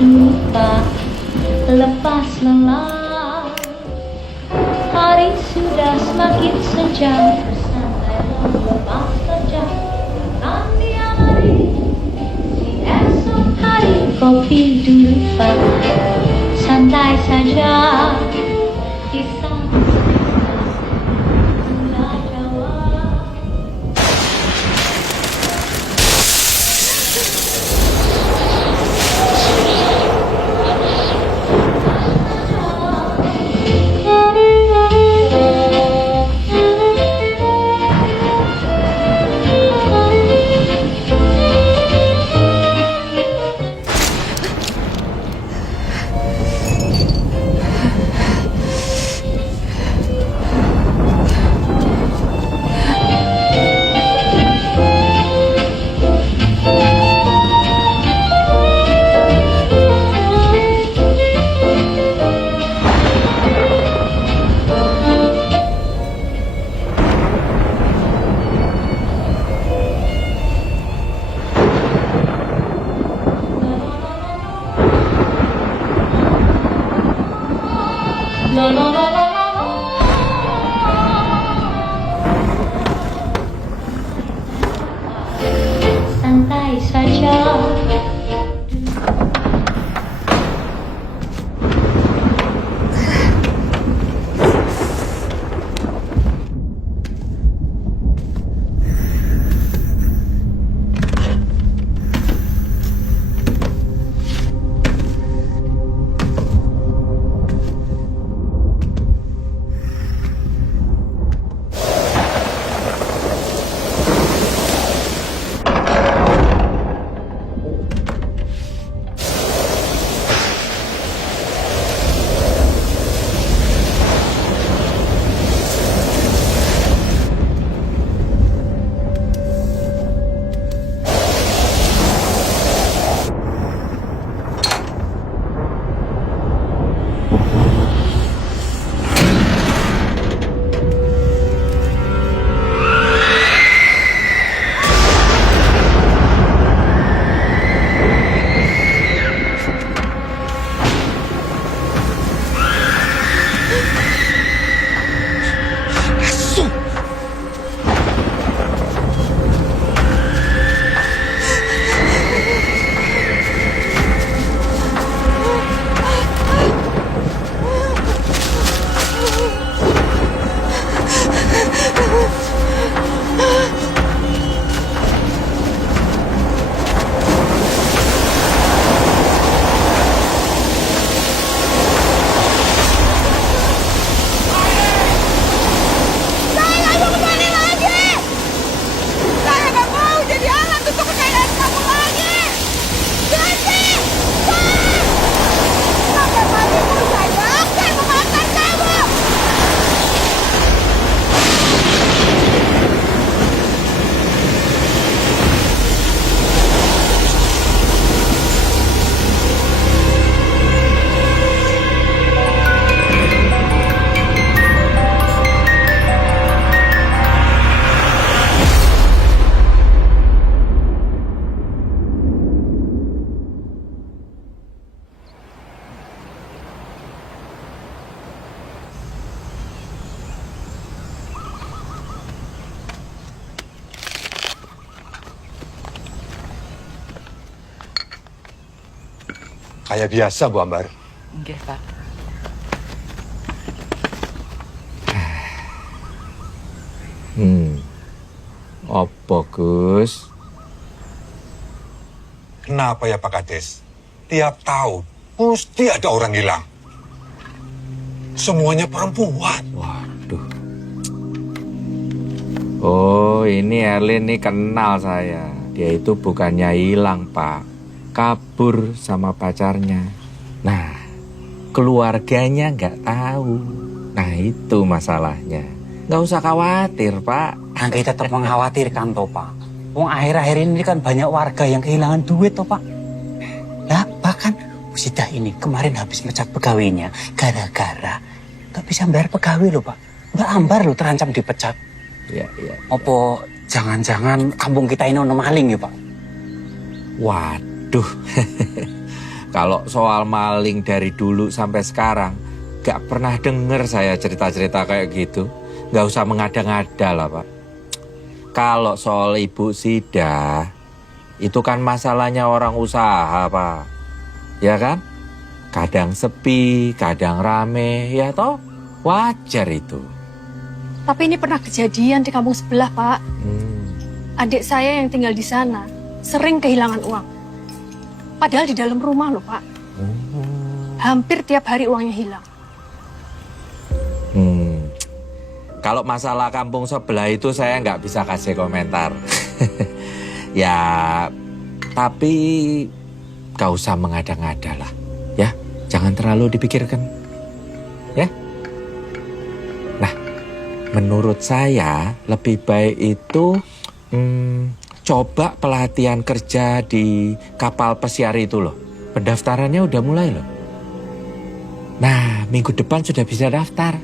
lupa, lepas lelah. Hari sudah semakin sejam, bersantailah lepas saja. Nanti hari, di esok hari, kopi dulu Pak, santai saja. Kisah Gula Jawa. La la la la la la. Santai saja. Kayak biasa, Bu Ambar. Nggih, Pak. Apa, Gus? Kenapa ya Pak Kades? Tiap tahun mesti ada orang hilang. Semuanya perempuan. Waduh. Oh, ini Erlin nih kenal saya. Dia itu bukannya hilang, Pak. Kabur sama pacarnya. Nah, keluarganya nggak tahu. Nah, itu masalahnya. Nggak usah khawatir, Pak. Angga tetap mengkhawatirkan toh, Pak. Wong akhir-akhir ini kan banyak warga yang kehilangan duit toh, Pak. Nah, bahkan Musida ini kemarin habis mecat pegawainya gara-gara nggak bisa bayar pegawai loh, Pak. Mbak Ambar loh terancam dipecat. Ya. Apa jangan-jangan kampung kita ini ono maling ya, Pak? Waduh. Kalau soal maling dari dulu sampai sekarang, gak pernah denger saya cerita-cerita kayak gitu. Gak usah mengada-ngada lah, Pak. Kalau soal Ibu Sida, itu kan masalahnya orang usaha, Pak. Ya kan? Kadang sepi, kadang rame, ya toh? Wajar itu. Tapi ini pernah kejadian di kampung sebelah, Pak. Adik saya yang tinggal di sana sering kehilangan uang. Padahal di dalam rumah loh, Pak. Hampir tiap hari uangnya hilang. Kalau masalah kampung sebelah itu saya nggak bisa kasih komentar. Ya, tapi gak usah mengada-ngada lah. Ya, jangan terlalu dipikirkan. Ya. Nah, menurut saya lebih baik itu coba pelatihan kerja di kapal pesiar itu loh. Pendaftarannya udah mulai loh. Nah, minggu depan sudah bisa daftar.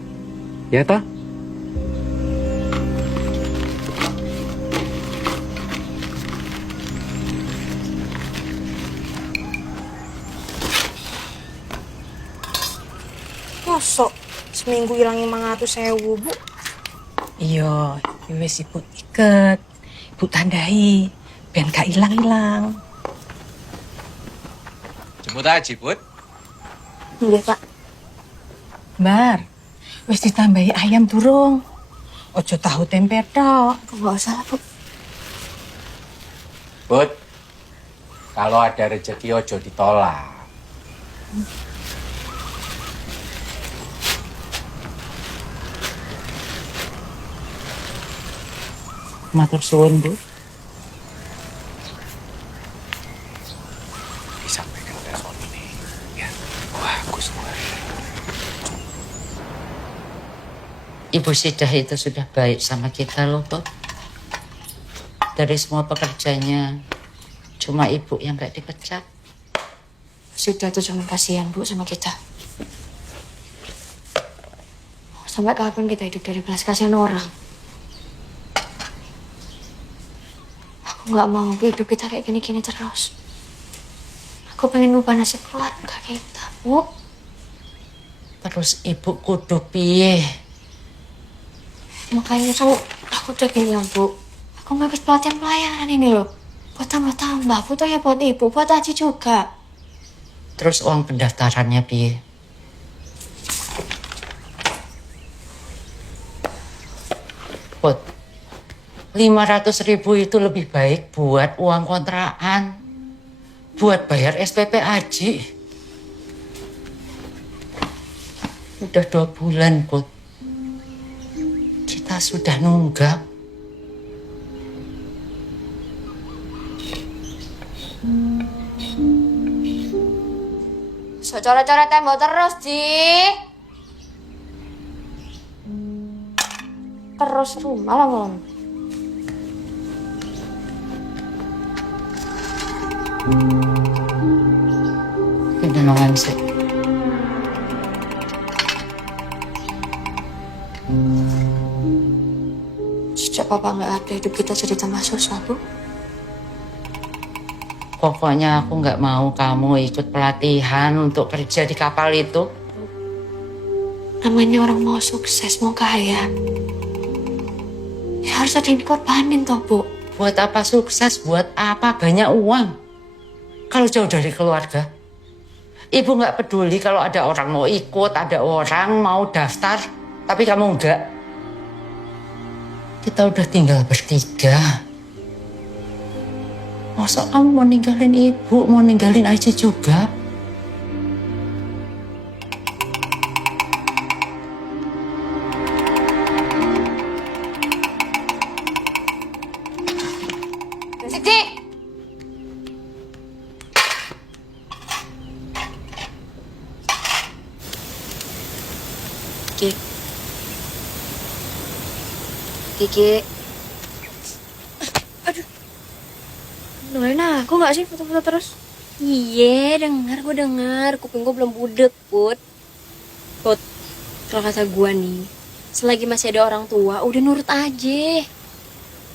Ya toh? Mosok seminggu hilang 500.000, Bu. Iya, wis Ibu iket. Ibu tandai, ben gak hilang-hilang. Jemput aja, Jemput. Nggih, Pak. Bar, wis ditambahi ayam durung. Ojo tahu tempe tok. Enggak usah lah, Bu. Bud, kalau ada rezeki ojo ditolak. Matur suwun, Bu. Disampaikan telepon ini. Ya, bagus. Ibu Sidah itu sudah baik sama kita loh, Bob. Dari semua pekerjanya, cuma ibu yang gak dipecat. Sudah tuh cuma kasihan, Bu, sama kita. Sampai kapan kita hidup dari belas kasihan orang? Aku nggak mau hidup kita kayak gini-gini terus. Aku pengen ubah nasib keluarga kita, Bu. Terus ibu kudu piye? Makanya aku udah gini ya, Bu. Aku nggak habis pelatihan pelayanan ini loh. Buat tambah-tambah, foto ya buat ibu, buat Aji juga. Terus uang pendaftarannya piye? Bud, 500.000 itu lebih baik buat uang kontrakan, buat bayar SPP Aji. Udah 2 bulan, Bud. Kita sudah nunggak. So coret-coret tembok terus, Ji. Terus rumah lah, Mon. Kenangan sih. Sejak papa nggak ada, hidup kita jadi tambah susah, Bu. Pokoknya aku nggak mau kamu ikut pelatihan untuk kerja di kapal itu. Namanya orang mau sukses, mau kaya. Ya harus ada yang dikorbanin toh, Bu. Buat apa sukses, buat apa banyak uang? Kalau jauh dari keluarga. Ibu nggak peduli kalau ada orang mau ikut, ada orang mau daftar, tapi kamu enggak. Kita udah tinggal bertiga. Masa kamu mau ninggalin ibu, mau ninggalin Aji juga? Siti! Kiki. Aduh. Dengerin aku nggak sih foto-foto terus? Iya, gue denger. Kuping gue belum budek, Put. Put, kalau kata gue nih, selagi masih ada orang tua, udah nurut aja.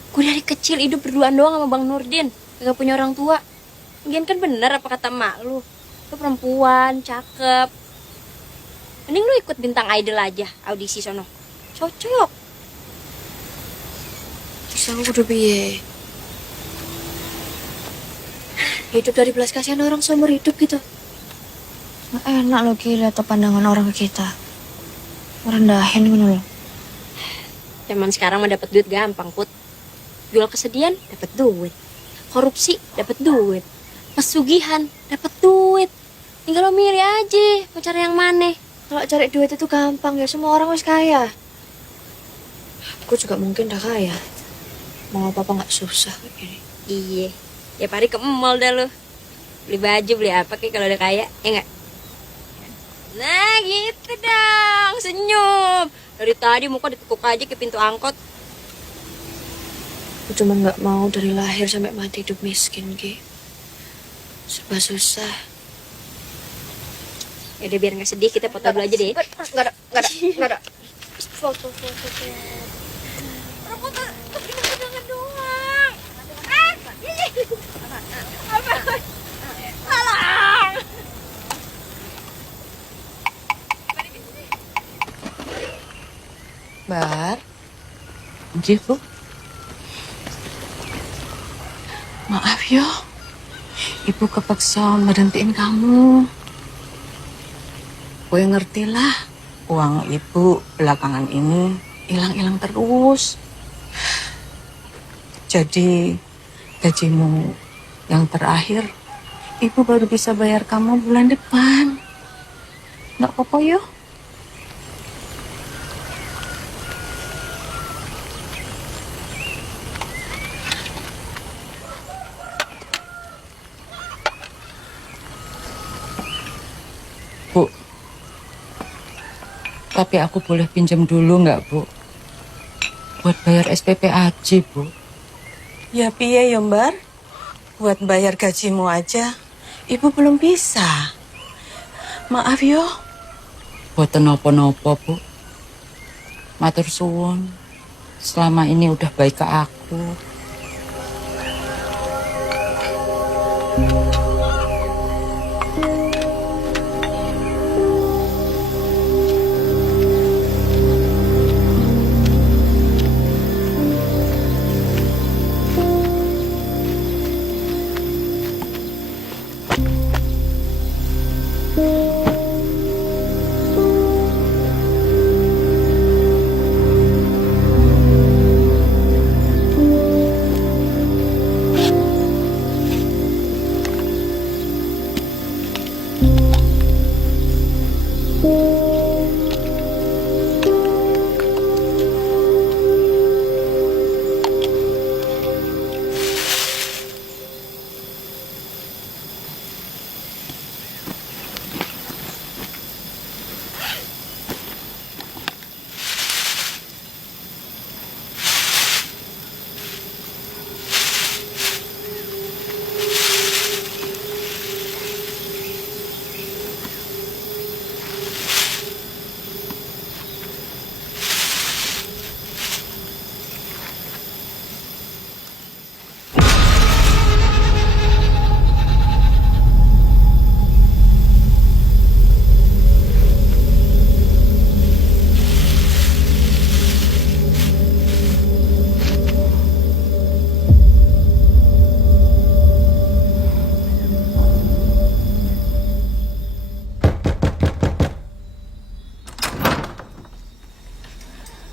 Gue dari kecil hidup berduaan doang sama Bang Nurdin. Gak punya orang tua. Lagian kan bener apa kata mak lu. Lu perempuan, cakep. Mending lu ikut Bintang Idol aja, audisi sono. Cocok. Terus aku kudu piye? Hidup dari belas kasihan orang seumur hidup gitu. Nggak enak loh Ki lihat pandangan orang ke kita. Merendahin gitu loh. Zaman sekarang mah dapat duit gampang, Put. Jual kesedihan, dapat duit. Korupsi, dapat duit. Pesugihan, dapat duit. Tinggal lo milih aja, mau cari yang mana. Kalau cari duit itu gampang ya, semua orang harus kaya. Aku juga mungkin udah kaya. Mau apa-apa nggak susah kayak gini. Iya, ya pari ke mall dah lo. Beli baju, beli apa kayak kalau udah kaya, ya nggak? Nah gitu dong, senyum. Dari tadi muka ditekuk aja ke pintu angkot. Aku cuma nggak mau dari lahir sampai mati hidup miskin, Ki. Serba susah. Ya udah biar nggak sedih, kita foto dulu aja deh. Nggak ada. Foto. Jangan doang. Tolong. Bar. Nggih, Bu. Maaf yo. Ibu kepaksa berhentiin kamu. Gue ngerti lah. Uang ibu belakangan ini hilang-hilang terus. Jadi gajimu yang terakhir ibu baru bisa bayar kamu bulan depan. Nggak apa-apa yo. Bu, tapi aku boleh pinjam dulu nggak, Bu? Buat bayar SPP Aji, Bu. Ya piye ya Mbar? Buat bayar gajimu aja, ibu belum bisa. Maaf yo. Buat nopo-nopo, Bu. Matur suwun. Selama ini udah baik ke aku.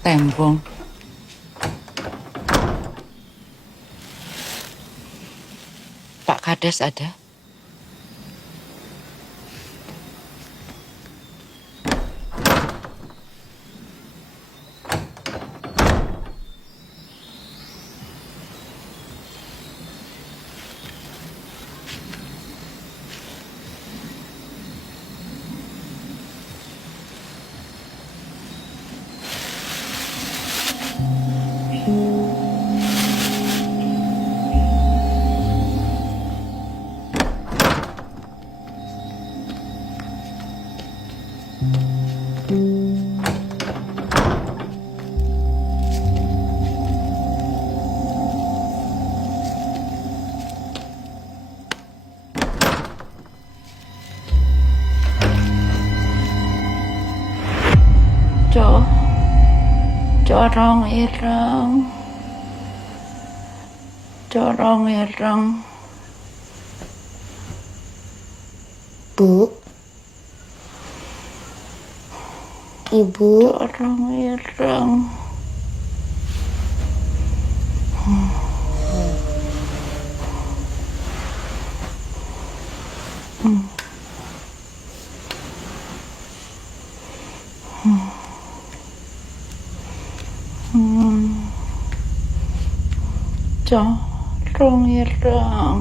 Tembong. Pak Kades ada? Corong ireng. Corong ireng. Bu. Ibu. Corong ireng. Corong ireng.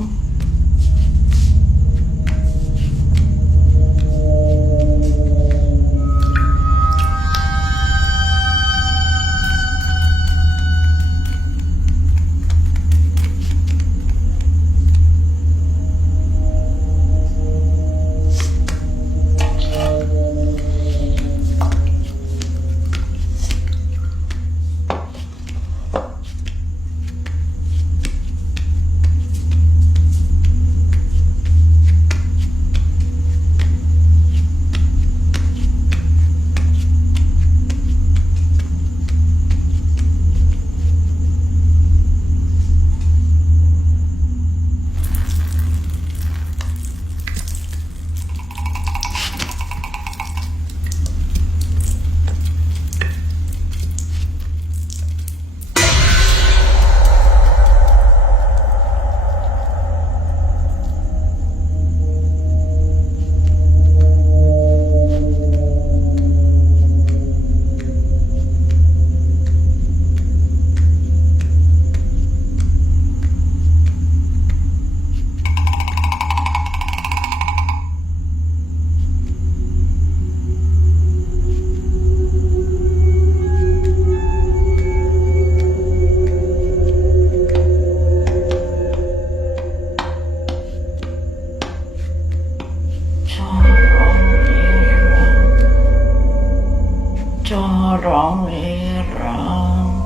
Corong ireng.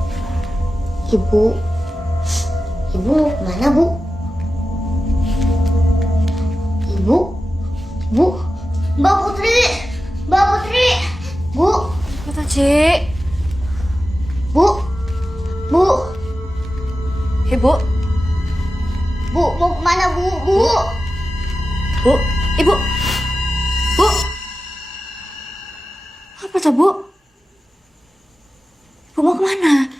Ibu. Ibu mana, Bu? Ibu. Bu. Mbak Putri. Mbak Putri. Bu. Apa, Cik? Bu. Bu. Ibu. Bu, mau kemana, Bu? Bu. Bu. Ibu. Bu. Apa tuh, Bu? Bu mau kemana?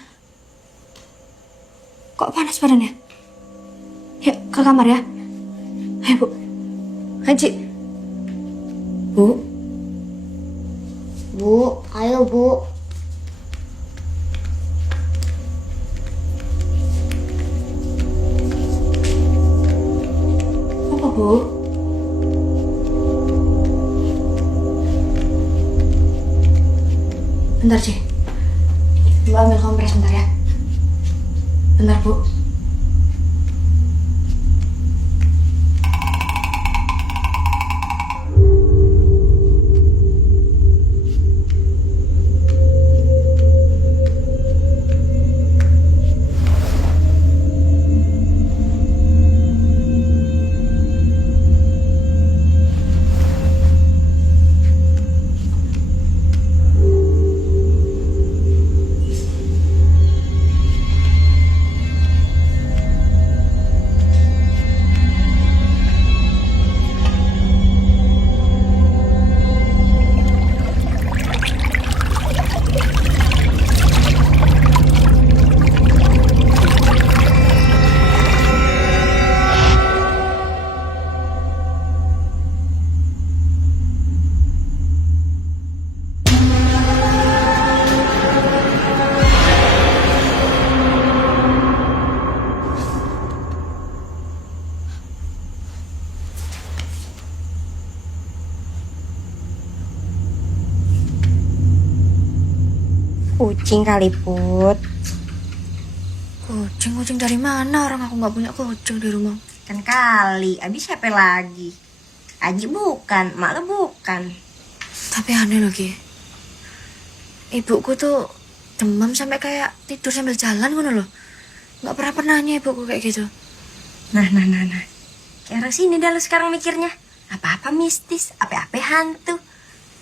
Kok panas badannya? Yuk, ke kamar ya. Ayo, Bu. Haji. Bu. Bu, ayo, Bu. Apa, Bu? Bentar, Ci. Mbak ambil kompres bentar ya. Bentar, Bu. Kucing kali, Put. Kucing dari mana? Orang aku nggak punya kucing di rumah. Kan kali, abis siapa lagi? Aji bukan, mak lo bukan. Tapi aneh loh, Ki. Ibuku tuh demam sampai kayak tidur sambil jalan ngono loh. Nggak pernah ibuku kayak gitu. Nah. Kayak orang sini dah lo sekarang mikirnya. Apa-apa mistis, apa-apa hantu.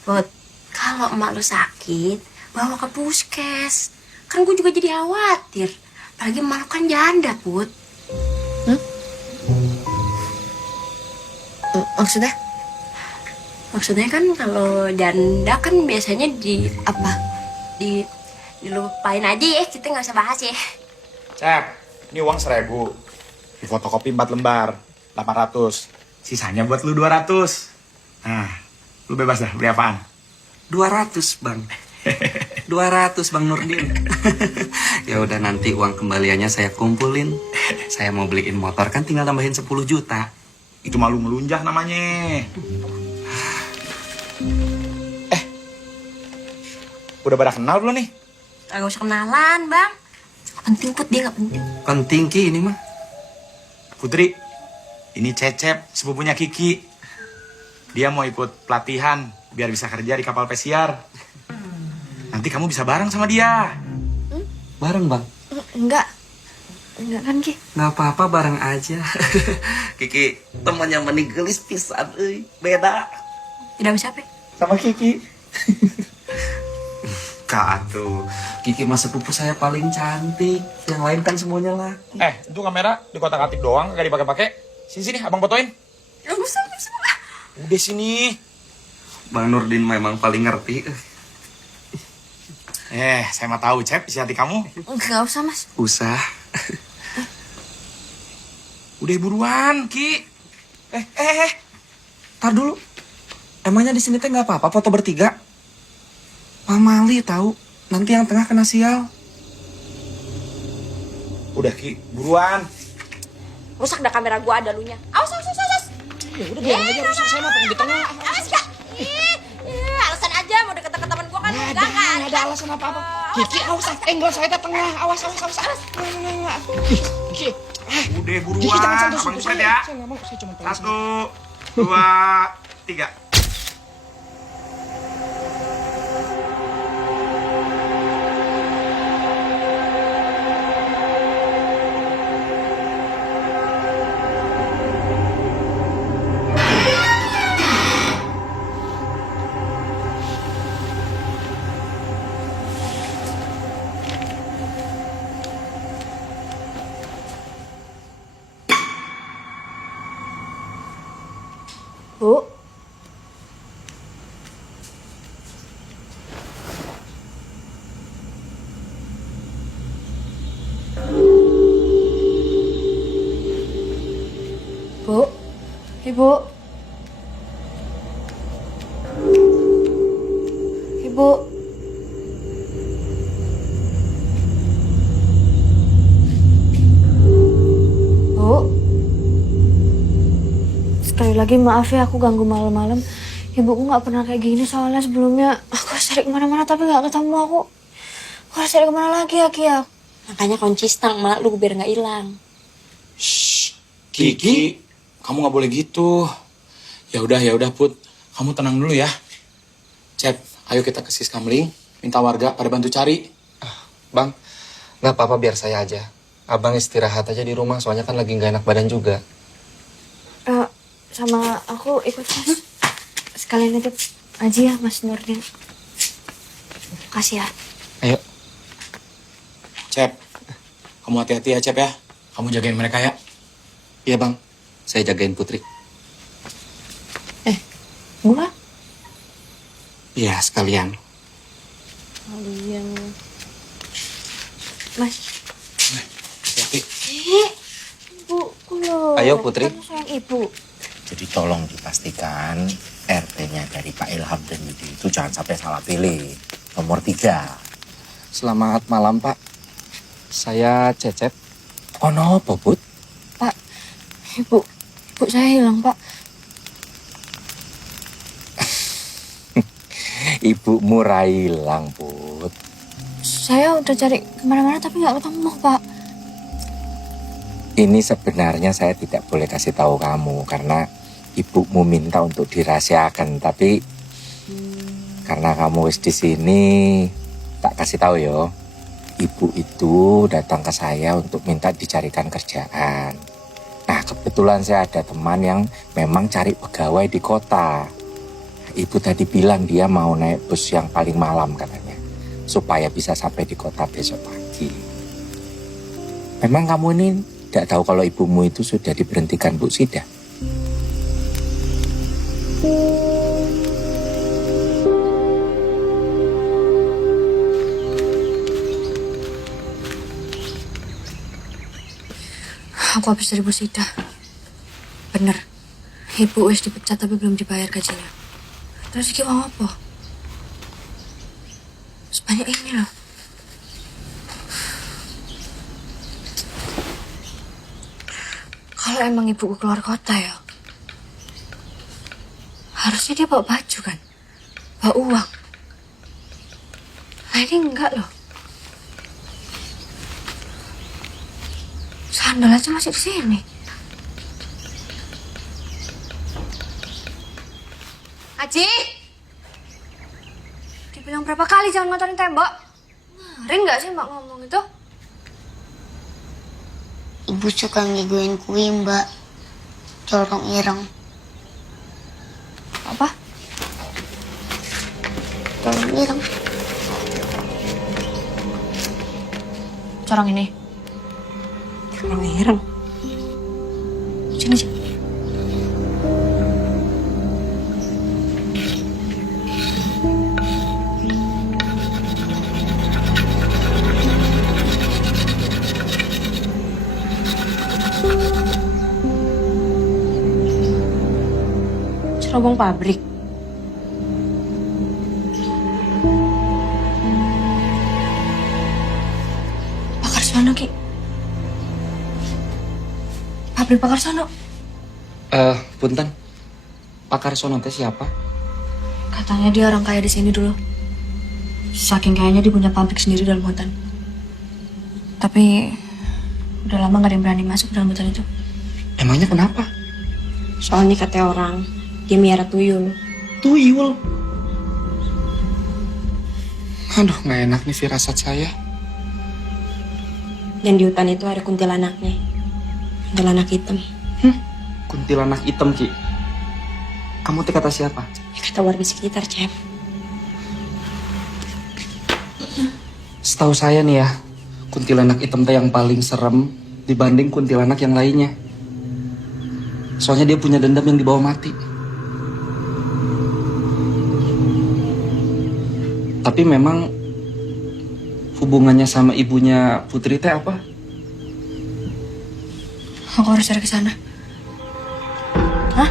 Put, kalau emak lo sakit, bawa ke puskes. Kan gue juga jadi khawatir. Apalagi malu kan janda, Put. Maksudnya? Maksudnya kan kalau janda kan biasanya dilupain aja ya, kita nggak usah bahas ya. Cep, ini uang 1.000. Di fotokopi 4 lembar, 800. Sisanya buat lu 200. Nah, lu bebas dah, beli apaan? 200 bang. 200 Bang Nurdin. Ya udah, nanti uang kembaliannya saya kumpulin. Saya mau beliin motor, kan tinggal tambahin 10 juta. Itu malu melunjak namanya. Udah pada kenal belum nih? Gak usah kenalan, Bang. Gak penting, Put, dia gak penting. Penting Ki ini mah. Putri, ini Cecep, sepupunya Kiki. Dia mau ikut pelatihan biar bisa kerja di kapal pesiar. Nanti kamu bisa bareng sama dia. Bareng Bang? Enggak kan, Ki? Nggak apa-apa, bareng aja. Kiki temannya meninggalis pisan, beda. Tidak bisa apa? Sama Kiki. Kak tuh, Kiki mah sepupu saya paling cantik. Yang lain kan semuanya lah. Itu kamera di kotak-atik doang, gak dipakai-pakai. Sini, abang fotoin. Gak usah. Udah sini. Bang Nurdin memang paling ngerti. Saya mah tahu, Cep, isi hati kamu. Gak usah, Mas. Usah. Udah buruan, Ki. Tar dulu. Emangnya di sini teh nggak apa-apa foto bertiga? Pamali tahu. Nanti yang tengah kena sial. Udah, Ki, buruan. Rusak dah kamera gua, ada lunya. Awas. Ya udah biarin aja rusak, saya mah pengen di tengah. Awas gak? Alasan aja mau deket-deket temen gua kan. Nggak ada alasan apa-apa. Kiki, awas, enggak, saya di tengah. Awas. Kiki, udah buruan. Kiki, jangan sentuh abang ya. Saya nggak mau, saya cuma tahu. 1, 2, 3. Bu. Bu. Ibu. Ibu. Bu. Sekali lagi maaf ya aku ganggu malam-malam. Ibuku nggak pernah kayak gini soalnya sebelumnya aku cari kemana-mana tapi nggak ketemu aku. Aku harus cari kemana lagi ya Kia? Makanya kunci stang mak lu biar nggak hilang. Shh, Kiki, kamu nggak boleh gitu. Ya udah Put, kamu tenang dulu ya. Cep, ayo kita ke Siskamling, minta warga pada bantu cari. Bang, nggak apa-apa, biar saya aja. Abang istirahat aja di rumah, soalnya kan lagi nggak enak badan juga. Sama aku ikut Mas. Sekalian nitip aja ya Mas Nurdin. Kasih ya. Ayo. Cep, kamu hati-hati ya Cep ya. Kamu jagain mereka ya. Iya Bang, saya jagain Putri. Gua? Iya, sekalian. Kalian. Mas. Hati-hati. Ibuku loh. Ayo, Putri. Kan sayang ibu. Jadi tolong dipastikan RT-nya dari Pak Ilham dan Yudi itu jangan sampai salah pilih. Nomor 3. Selamat malam Pak. Saya Cecep. Oh no, Bobut. Pak, ibu saya hilang Pak. Ibumu hilang, Put. Saya udah cari kemana-mana tapi nggak ketemu Pak. Ini sebenarnya saya tidak boleh kasih tahu kamu karena ibumu minta untuk dirahasiakan, tapi karena kamu wis di sini tak kasih tahu yo. Ibu itu datang ke saya untuk minta dicarikan kerjaan. Nah, kebetulan saya ada teman yang memang cari pegawai di kota. Ibu tadi bilang dia mau naik bus yang paling malam katanya. supaya bisa sampai di kota besok pagi. Memang kamu ini tidak tahu kalau ibumu itu sudah diberhentikan Bu Sida? Aku habis dari Bu Sida. Bener. Ibu wis dipecat tapi belum dibayar gajinya. Terus iki mau apa? Sebanyak ini loh. Kalau emang ibuku keluar kota ya, harusnya dia bawa baju kan? Bawa uang. Nah ini enggak loh. Sandal aja masih di sini. Aji! Dibilang berapa kali jangan ngotorin tembok? Ngeri nggak sih mbak ngomong itu? Ibu suka ngeguin kue, Mbak. Corong ireng. Apa? Corong ireng. Corong ini. Corong ireng. Sini, sini. Cerobong pabrik. Pak Karsono, Ki. Pabrik Pak Karsono. Punten. Pak Karsono teh siapa? Katanya dia orang kaya di sini dulu. Saking kayanya dia punya pabrik sendiri dalam hutan. Tapi udah lama gak ada yang berani masuk dalam hutan itu. Emangnya kenapa? Soalnya kata orang, dia miara tuyul. Tuyul? Aduh, gak enak nih firasat saya. Dan di hutan itu ada kuntilanaknya. Kuntilanak hitam. Kuntilanak hitam, Ki. Kamu teh kata siapa? Ya kata warga sekitar, Cep. Setahu saya nih ya, kuntilanak hitam teh yang paling serem dibanding kuntilanak yang lainnya. Soalnya dia punya dendam yang dibawa mati. Tapi memang hubungannya sama ibunya Putri teh apa? Aku harus cari ke sana. Hah?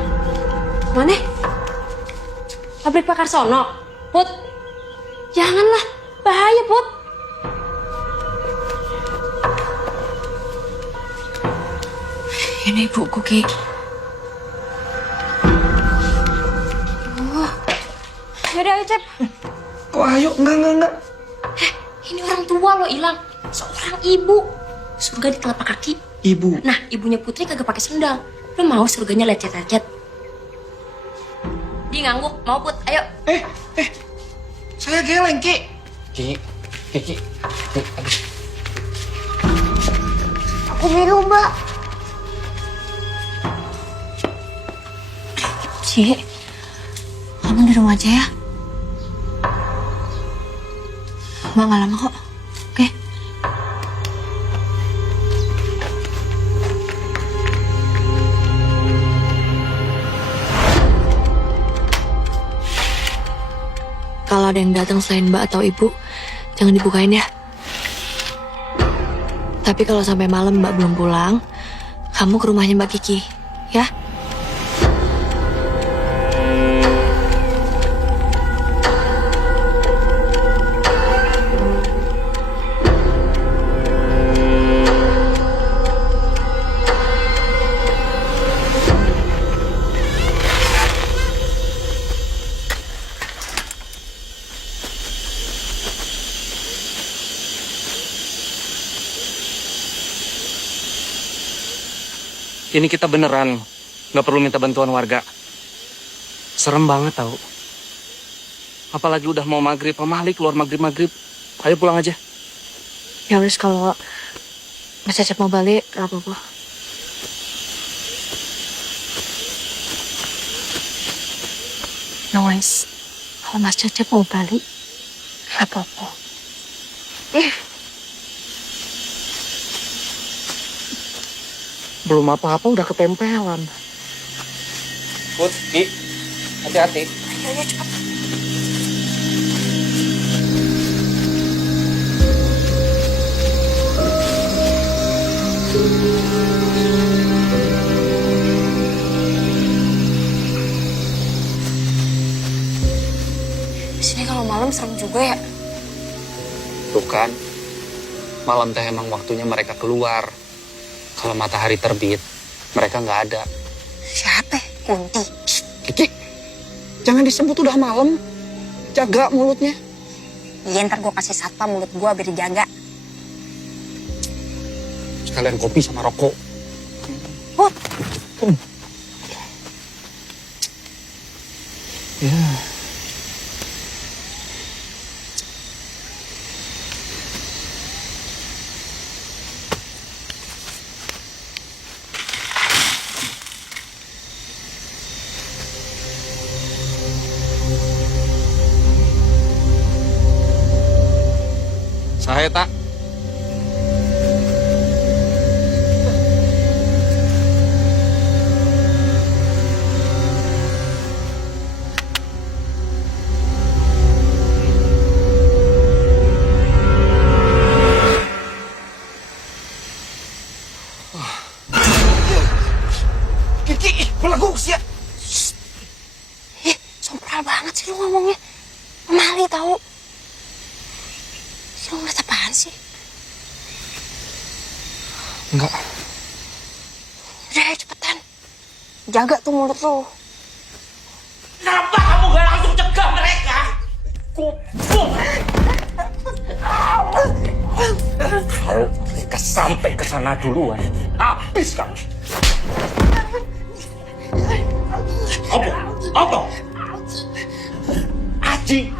Mana? Pabrik Pak Karsono? Put, janganlah. Bahaya, Put. Ini ibuku, Ki. Yaudah, ayo, Cep. Kok ayo? Enggak. Ini orang tua lo hilang. Seorang ibu. Surga di telapak kaki. Ibu? Nah, ibunya Putri kagak pakai sendal. Lo mau surganya lecet-lecet? Dia ngangguk. Mau, Put? Ayo. Saya geleng, Ki. Ki. Aduh. Aku biru, Mbak. Ci, kamu di rumah aja ya. Mbak nggak lama kok. Oke. Kalau ada yang datang selain Mbak atau Ibu, jangan dibukain ya. Tapi kalau sampai malam Mbak belum pulang, kamu ke rumahnya Mbak Kiki, ya. Ini kita beneran nggak perlu minta bantuan warga. Serem banget tau. Apalagi udah mau maghrib, pamali keluar maghrib. Ayo pulang aja. Ya wis, kalau Mas Cecep mau balik, gak apa-apa. No wis, kalau Mas Cecep mau balik, gak apa-apa. Belum apa-apa udah ketempelan. Put, Ki, hati-hati. Ayo cepat. Di sini kalau malam serem juga ya. Tuh kan, malam teh emang waktunya mereka keluar. Kalau matahari terbit, mereka nggak ada. Siapa? Kunti. Kiki, jangan disebut udah malam. Jaga mulutnya. Iya, ntar gue kasih satpam mulut gue biar dijaga. Sekalian kopi sama rokok. Put. Ya. Saya tak. Kiki, belagu sih. Ih, sompral banget sih lu ngomongnya. Mali tahu. Lu ngeliat apaan sih? Enggak. Udah, cepetan. Jaga tuh mulut lu. Kenapa kamu gak langsung cegah mereka? Kalau mereka sampai ke sana duluan, habis kamu. Apa? Aji.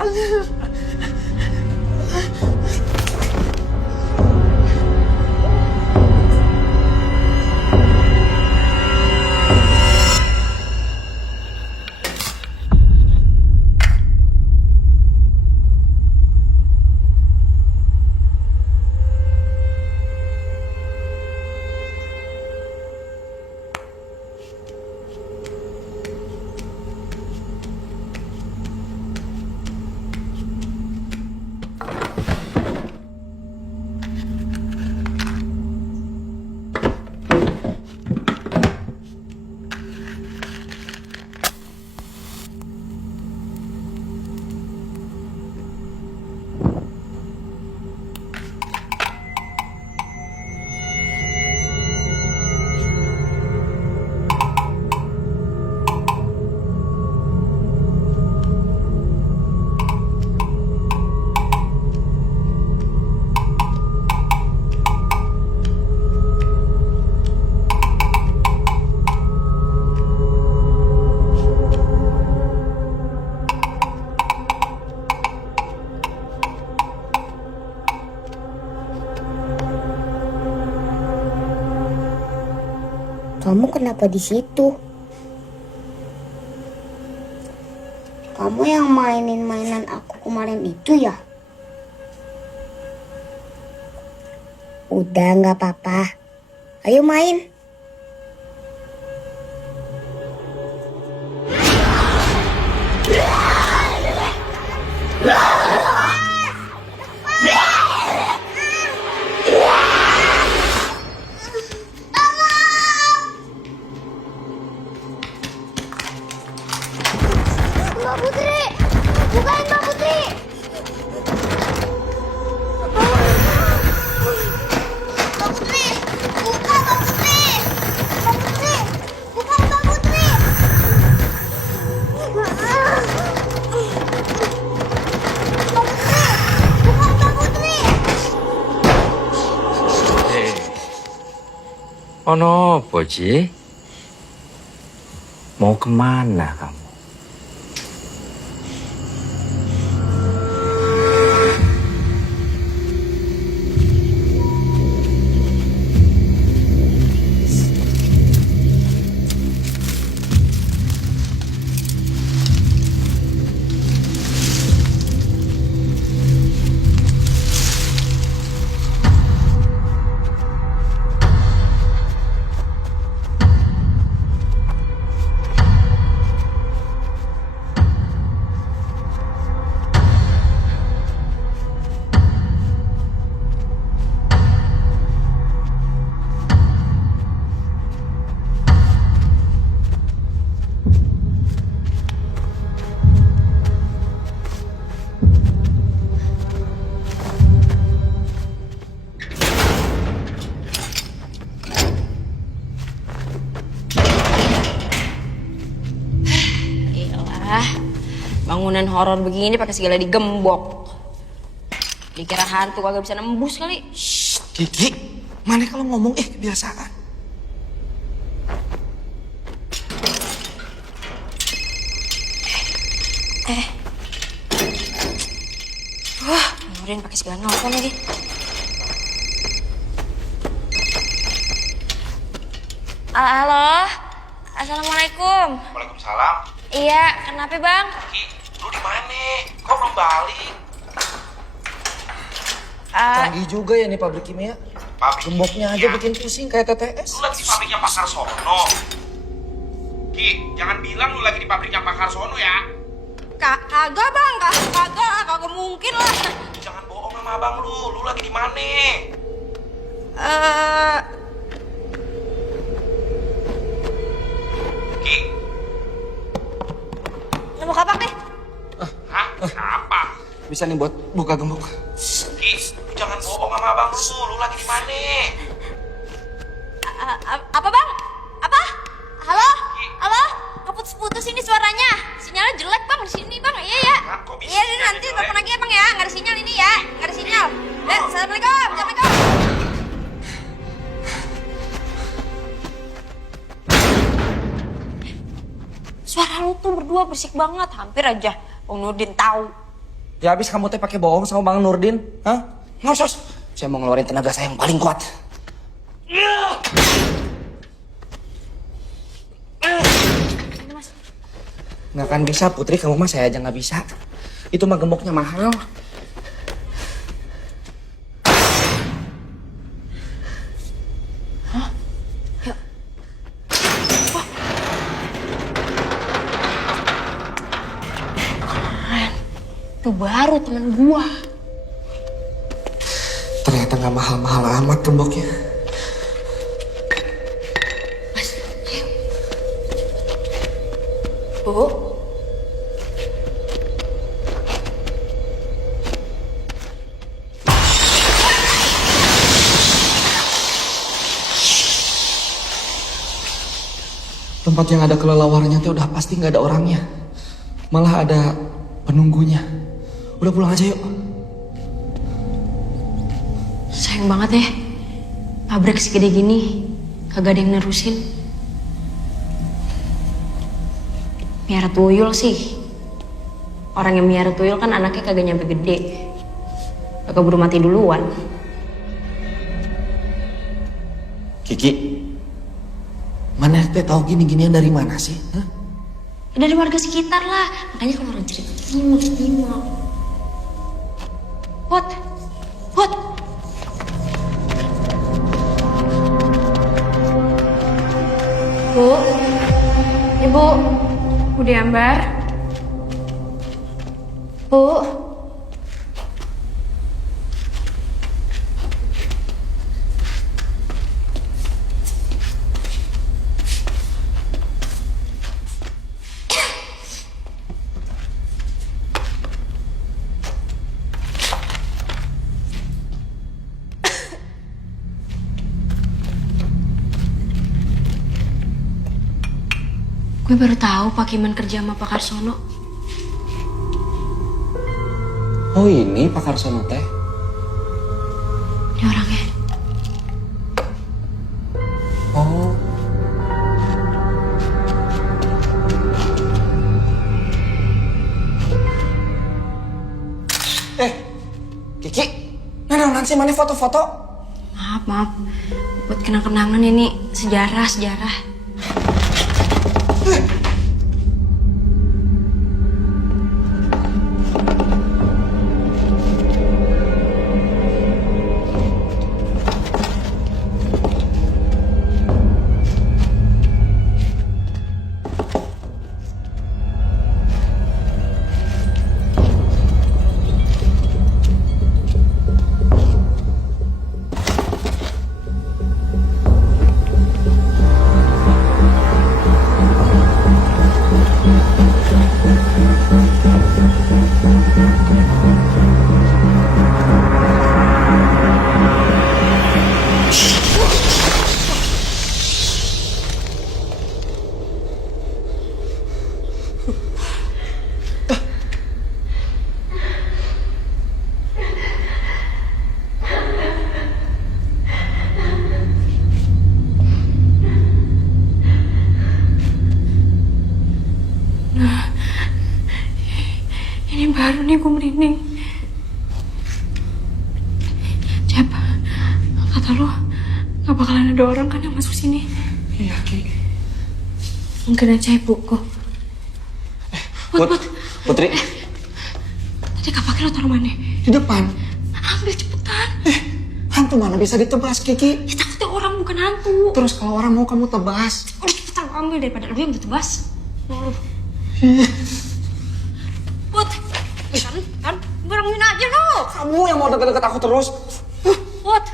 Kamu kenapa di situ? Kamu yang mainin mainan aku kemarin itu ya? Udah nggak apa-apa. Ayo main. Mbak Putri! Bukain Mbak Putri! Mbak Putri! Buka Mbak Putri! Mbak Putri! Bukan Mbak Putri! Mbak Putri! Bukan Mbak Putri! Ono apa, Ji? Mau kemana kamu? Bangunan horor begini pakai segala digembok. Dikira hantu kagak bisa nembus kali. Kiki, mana kalau ngomong kebiasaan. Nurin pakai segala nelfon lagi. Halo, assalamualaikum. Waalaikumsalam. Iya, kenapa bang? Ki, lu di mana? Kok belum balik? Canggih juga ya nih pabrik kimia. Gemboknya aja bikin pusing kayak TTS. Lu lagi di pabriknya Pak Karsono. Ki, jangan bilang lu lagi di pabriknya Pak Karsono ya. Kagak bang, kagak mungkin lah. Jangan bohong sama abang lu lagi di mana? Ki. Nemu kapak deh. Hah? Apa? Bisa nih buat buka gembok. Ki, lu jangan bohong sama abang lu lagi di mana? Apa bang? Apa? Halo? Halo? Keputus-putus ini suaranya. Sinyalnya jelek bang di sini bang. Iya ya. Iya nanti telepon lagi ya bang ya. Nggak ada sinyal ini ya. Nggak ada sinyal. Assalamualaikum. Assalamualaikum. Suara lu tuh berdua berisik banget. Hampir aja Bang Nurdin tahu. Ya habis kamu teh pakai bohong sama Bang Nurdin, hah? Ngosos. Saya mau ngeluarin tenaga saya yang paling kuat. Nggak akan bisa Putri, kamu mah saya aja nggak bisa. Itu mah gemboknya mahal. Itu baru temen gua. Ternyata nggak mahal-mahal amat gemboknya. Bu. Tempat yang ada kelelawarnya tuh udah pasti nggak ada orangnya. Malah ada penunggunya. Udah pulang aja yuk. Sayang banget ya. Pabrik segede gini kagak ada yang nerusin. Miara tuyul sih. Orang yang miara tuyul kan anaknya kagak nyampe gede. Kagak buru mati duluan. Kiki, mana teh tahu gini-ginian dari mana sih? Hah? Dari warga sekitar lah. Makanya kalau orang cerita nyimak. Put. Bu. Ibu. Udah Ambar. Bu. Gue baru tahu Pak Kiman kerja sama Pak Karsono. Oh ini Pak Karsono teh? Ini orangnya. Oh. Kiki, mana sih mana foto-foto? Maaf. Buat kenang-kenangan ini sejarah. Nining. Cep, kata lu gak bakalan ada orang kan yang masuk sini? Iya, Ki. Mungkin aja ibu kok. Putri. Tadi kapaknya lo taruh mana? Di depan. Ambil cepetan. Hantu mana bisa ditebas, Kiki? Ya takutnya orang bukan hantu. Terus kalau orang mau kamu tebas. Udah cepetan lo ambil daripada lu yang ditebas. Put, kan barengin aja lo. Kamu yang mau deket-deket aku terus. Put.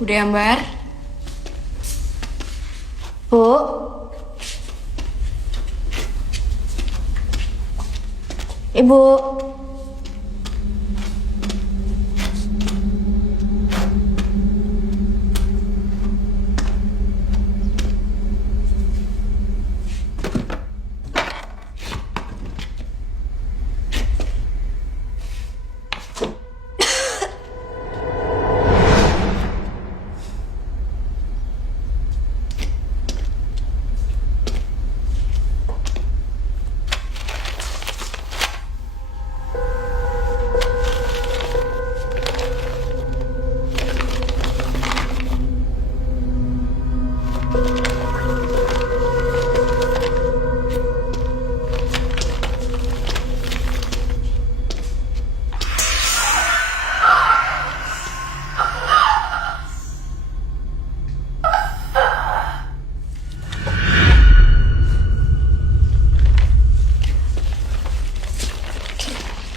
Udah ya, Mbar? Bu? Ibu?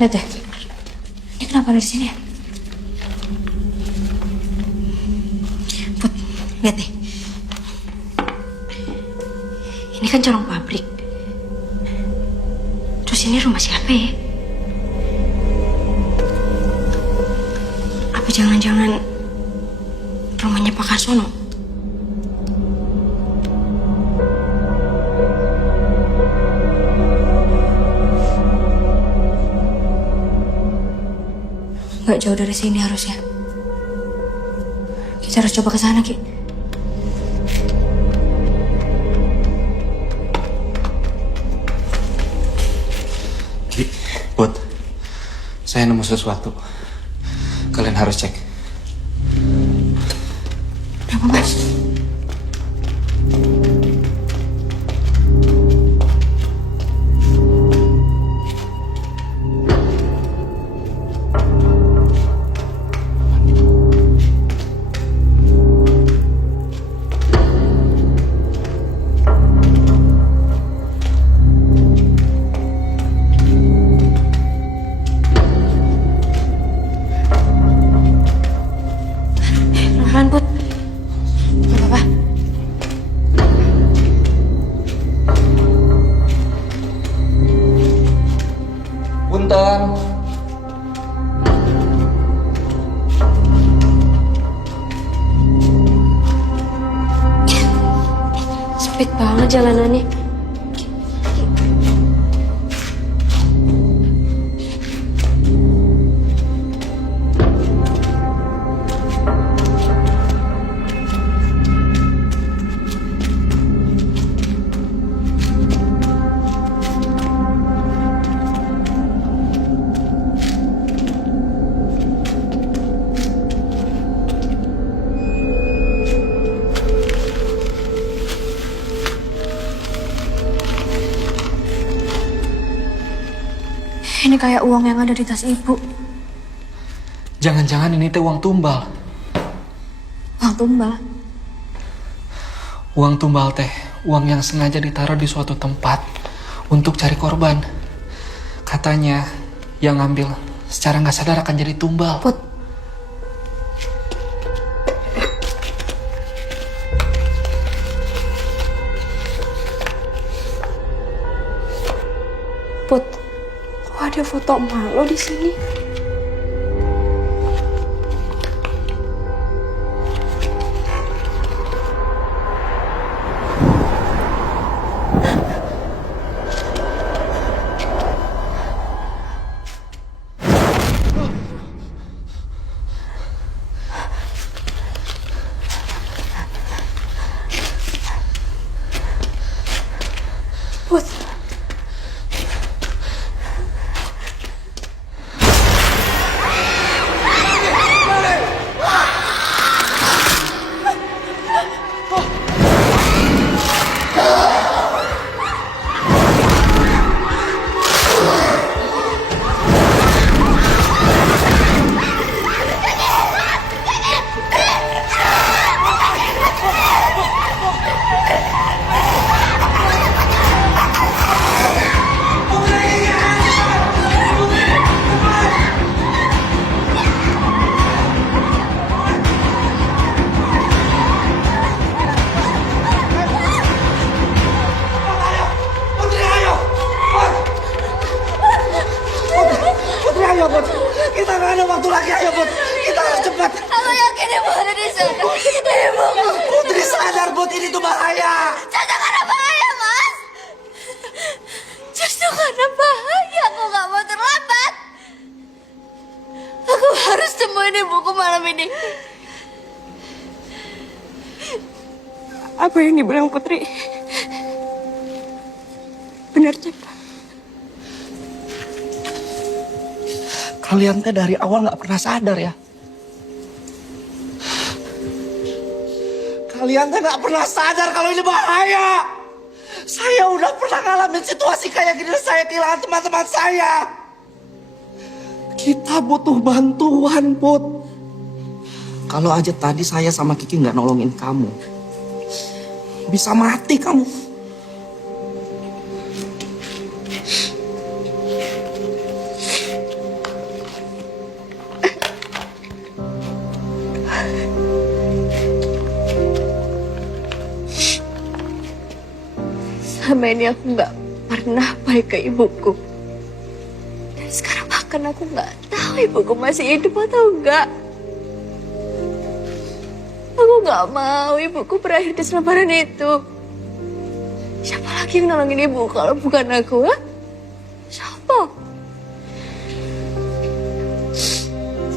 Lihat deh, ini kenapa ada di sini ya? Put, lihat deh. Ini kan corong pabrik. Terus ini rumah siapa ya? Apa jangan-jangan rumahnya Pak Karsono? Gak jauh dari sini harusnya. Kita harus coba ke sana, Ki. Ki, Put, saya nemu sesuatu. Kalian harus cek. Kenapa, Mas? Pelan, Put. Gak apa-apa. Punten. Sempit banget jalanannya. Ini kayak uang yang ada di tas ibu. Jangan-jangan ini teh uang tumbal. uang tumbal. Uang tumbal teh, uang yang sengaja ditaruh di suatu tempat untuk cari korban. Katanya yang ngambil secara nggak sadar akan jadi tumbal. Put. Put, kok ada foto emak lo di sini? Put. Putri, ayo Put. Kita nggak ada waktu lagi, ayo Put. Kita harus cepat. Aku yakin ibu ada di sana. Ibu. Putri sadar Put, ini tuh bahaya. Caca karena bahaya, Mas. Justru karena bahaya aku nggak mau terlambat. Aku harus temuin ibuku malam ini. Apa yang dibilang Putri? Benar, Cep. Kalian teh dari awal nggak pernah sadar ya. Kalian teh nggak pernah sadar kalau ini bahaya. Saya udah pernah ngalamin situasi kayak gini, saya kehilangan teman-teman saya. Kita butuh bantuan, Put. Kalau aja tadi saya sama Kiki nggak nolongin kamu, bisa mati kamu. Selama ini aku nggak pernah baik ke ibuku. Dan sekarang bahkan aku nggak tahu ibuku masih hidup atau enggak. Aku nggak mau ibuku berakhir di selebaran itu. Siapa lagi yang nolongin ibu kalau bukan aku, ha? Siapa?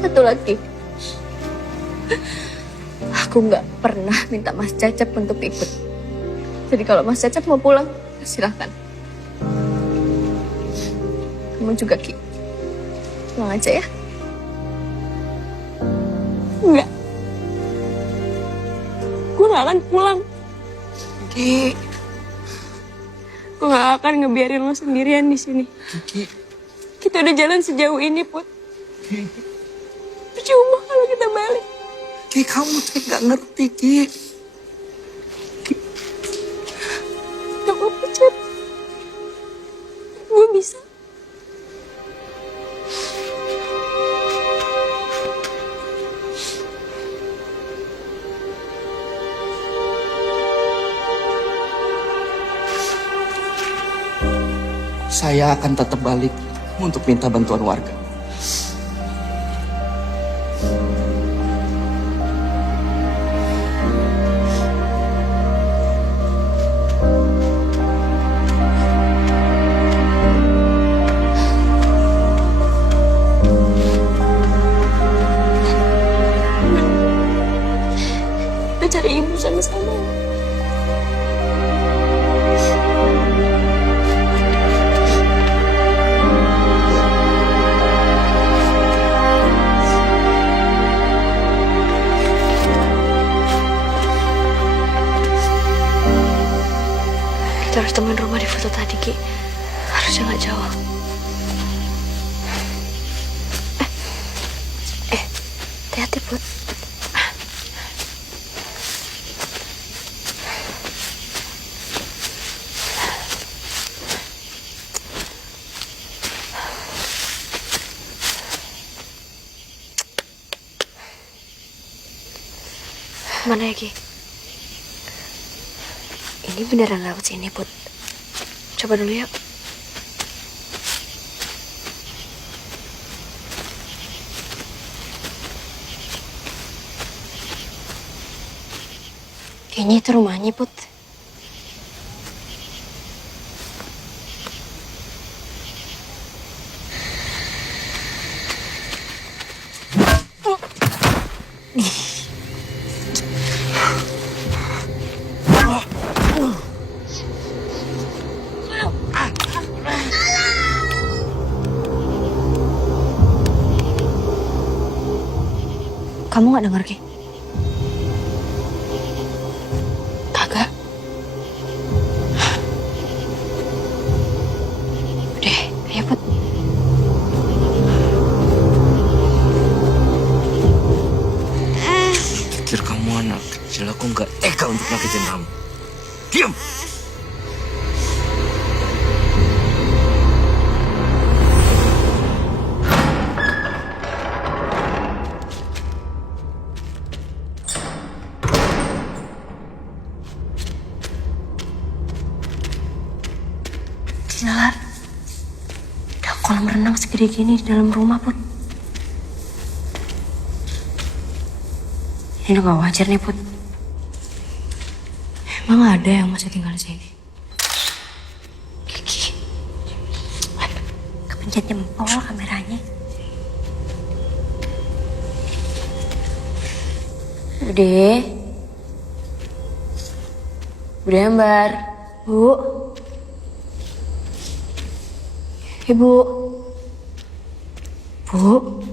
Satu lagi. Aku nggak pernah minta Mas Cecep untuk ikut. Jadi kalau Mas Cecep mau pulang, silahkan. Kamu juga, Ki. Pulang aja ya. Enggak. Gue gak akan pulang. Ki. Gue gak akan ngebiarin lo sendirian di sini. Ki. Kita udah jalan sejauh ini, Put. Percuma kalau kita balik. Ki, kamu tuh gak ngerti, Ki. Gak apa-apa, Cep. Gue bisa. Saya akan tetap balik untuk minta bantuan warga. Kita cari ibu sama-sama. Kita harus temuin rumah di foto tadi, Ki. Harusnya nggak jauh. Hati-hati, Put. Mana ya, Ki? Ini beneran lewat sini, Put. Coba dulu yuk. Kayaknya itu rumahnya, Put. Kamu gak denger, Ki? Kagak? Udah, ayo Put. Pikir kamu anak kecil, aku nggak tega untuk nyakitin kamu. Diam! Gila, ada kolam renang segede gini di dalam rumah, Put. Ini udah gak wajar nih, Put. Emang ada yang masih tinggal di sini? Kiki, kepencet jempol kameranya. Bude, Bude Ambar, Bu. Ibu. Bu.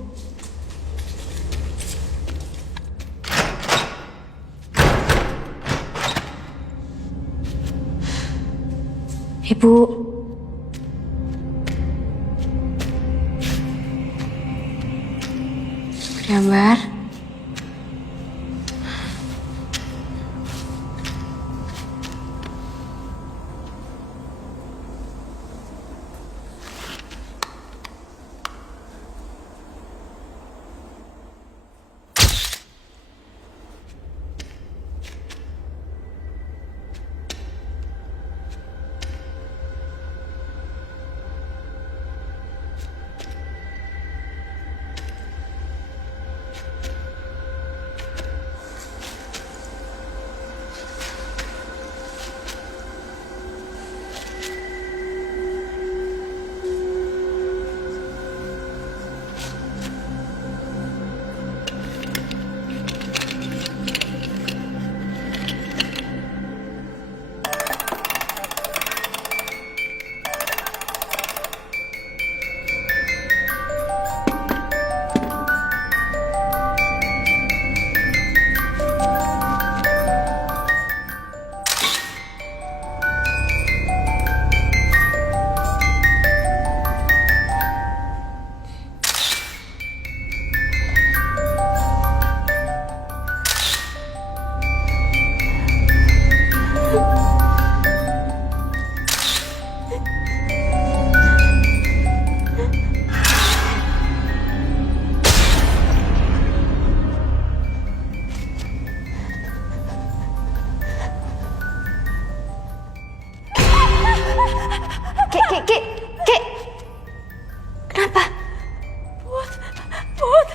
Ibu. Gambar. Ki. Kenapa? Put.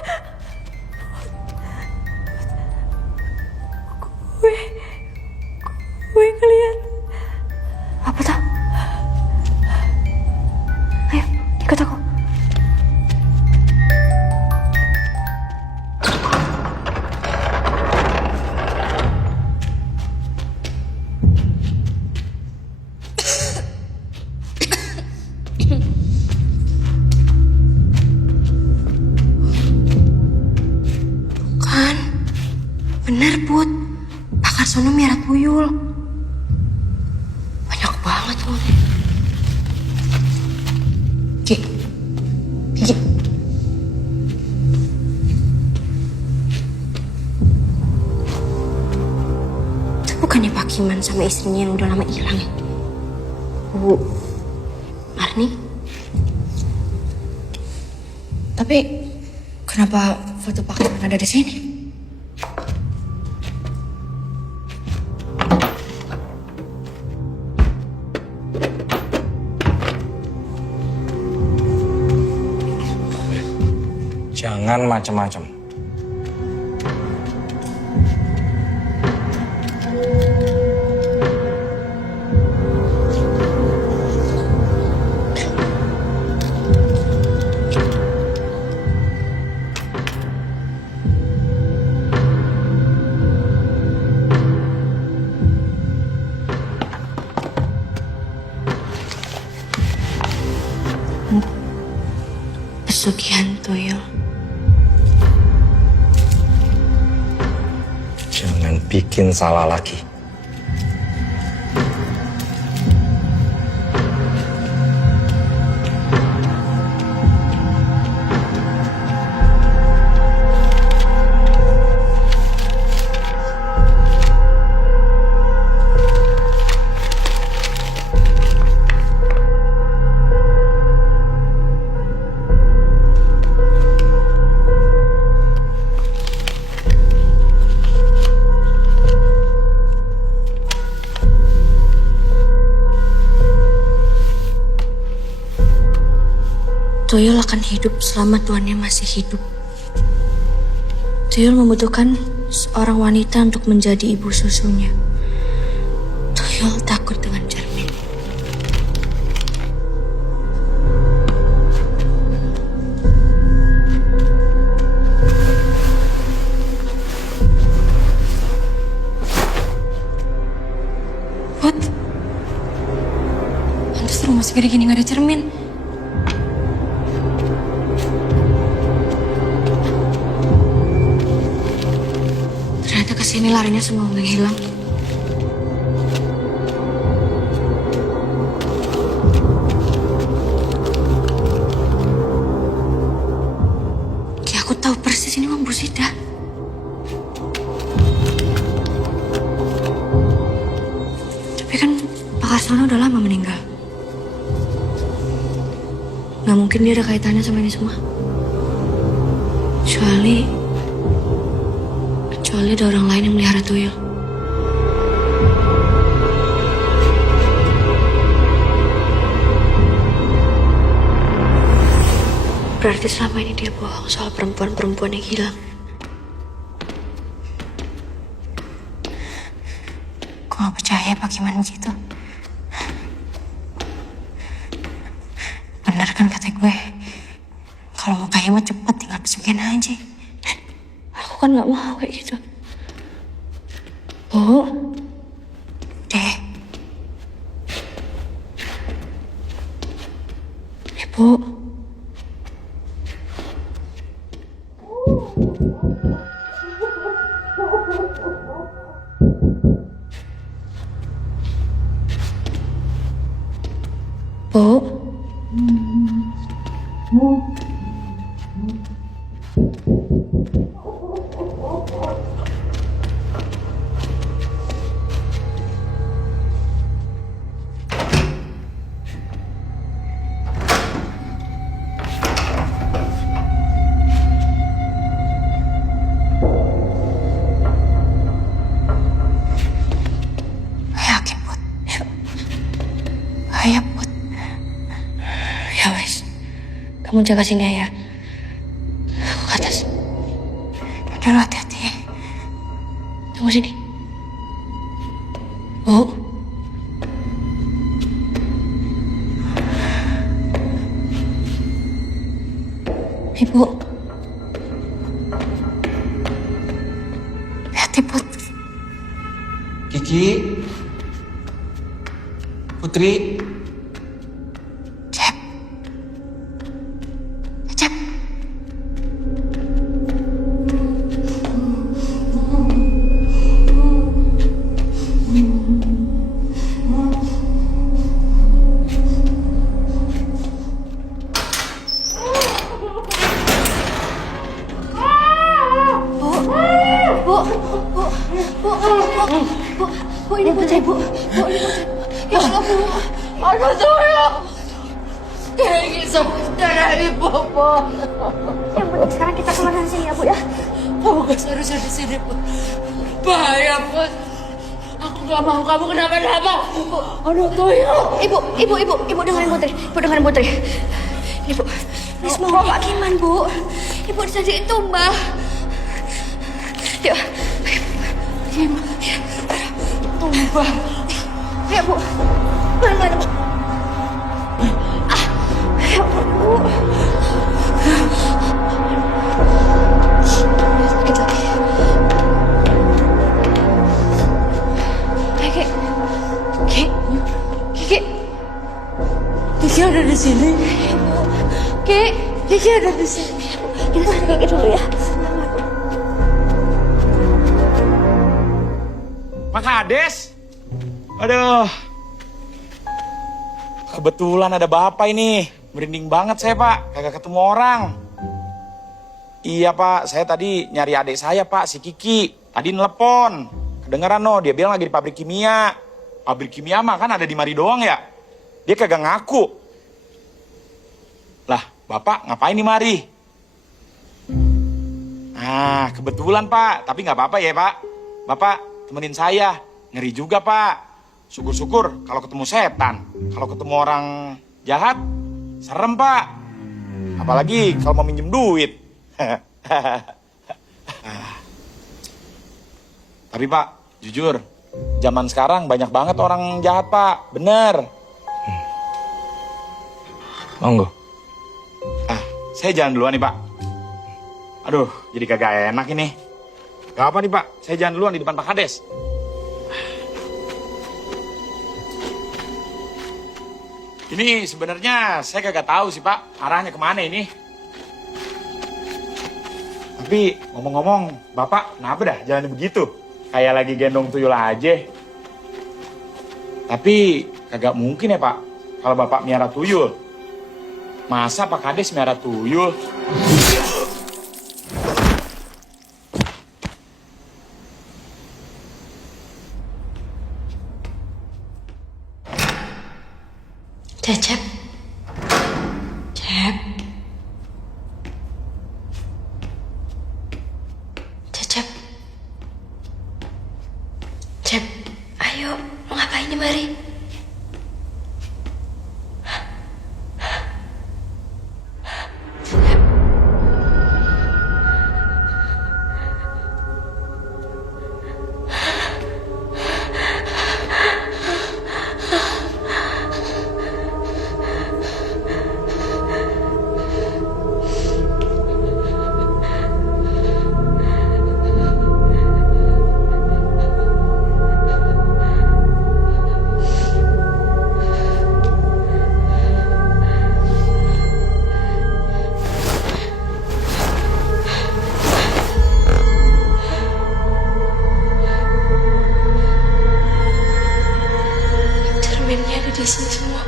Gue ngeliat. Apa tuh? Ayo, ikut aku. Bener, Put. Pak Karsono miara tuyul. Banyak banget uangnya. Kiki. Itu bukannya Pak Kiman sama istrinya yang udah lama hilang ya? Bu Marni? Tapi kenapa foto Pak Kiman ada di sini? Jangan macem-macem. Pesugihan tuyul. Jangan bikin salah lagi. Tuyul akan hidup selama tuannya masih hidup. Tuyul membutuhkan seorang wanita untuk menjadi ibu susunya. Tuyul takut dengan cermin. Put, pantas rumah segede gini gak ada cermin. Ternyata kesini larinya semua menghilang. Kayak aku tahu persis ini Mang Busida. Tapi kan Pak Karsono udah lama meninggal. Nggak mungkin dia ada kaitannya sama ini semua. Kecuali ada orang lain yang melihara tuyul. Berarti selama ini dia bohong soal perempuan-perempuan yang hilang. Gue gak percaya Pak Kiman begitu. Bener kan kata gue, kalau mau kaya mah cepet tinggal pesugihan aja. Aku kan gak mau kayak gitu. Bu, Dek, Ibu. Yakin, Put? Ayo, Put. Ya wes, kamu jaga sini ya. Aku ke atas. Udah lo hati-hati ya. Tunggu sini. Bu. Ibu. Hati, Put. Kiki, Putri, Cep. Cep. Bu, ini putri, Bu. Bu, ini putri. Ya Allah, Bu. Aduh, tuyul. Kayak saudara ibu, Bu. Yang penting sekarang kita keluar dari sini ya, Bu ya. Kamu gak seharusnya di sini, Bu. Bahaya, Bu. Aku gak mau kamu kenapa-napa. Aduh, tuyul. Ibu dengerin putri. Ibu dengerin putri. Ini, Bu. Wis mau Pak Kiman, Bu. Ibu tadi itu, Mbak. Yuk. Kiman. Mbak. Ya, Bu. Mana, Bu? Ya, Bu. Sakit lagi. Kiki ada di sini. Kiki ada di sini. Kita cari Kiki dulu ya. Pak Kades. Aduh. Kebetulan ada Bapak ini. Merinding banget saya, Pak. Kagak ketemu orang. Iya, Pak. Saya tadi nyari adik saya, Pak. Si Kiki. Tadi nelepon. Kedengeran no. Dia bilang lagi di pabrik kimia. Pabrik kimia mah kan ada di mari doang ya. Dia kagak ngaku. Lah, Bapak ngapain di mari? Nah, kebetulan, Pak. Tapi nggak apa-apa ya, Pak. Bapak temenin saya. Ngeri juga, Pak. Syukur-syukur kalau ketemu setan. Kalau ketemu orang jahat, serem, Pak. Apalagi kalau mau minjem duit. Tapi, Pak, jujur, zaman sekarang banyak banget orang jahat, Pak. Bener. Monggo. Saya jalan duluan nih, Pak. Aduh, jadi kagak enak ini. Gak apa nih, Pak. Saya jalan duluan di depan Pak Kades. Ini sebenarnya saya kagak tahu sih, Pak. Arahnya kemana ini. Tapi ngomong-ngomong, Bapak kenapa dah jalan begitu? Kayak lagi gendong tuyul aja. Tapi kagak mungkin ya, Pak. Kalau Bapak miara tuyul. Masa Pak Kades miara tuyul? Cecep. Cep. Cecep. Cep, ayo, lo ngapain di mari? Cerminnya ada di sini semua.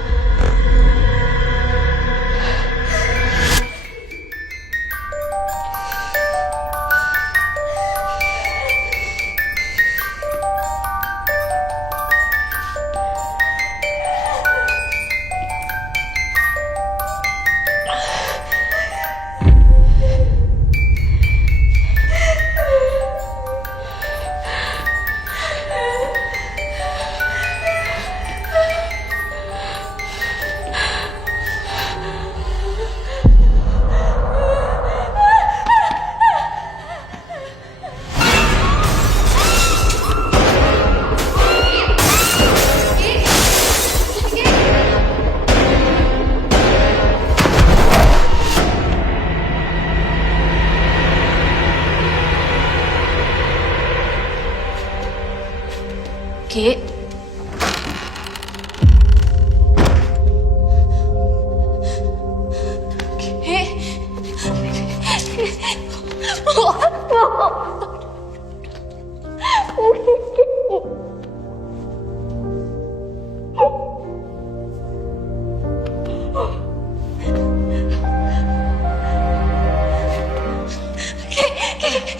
Ki.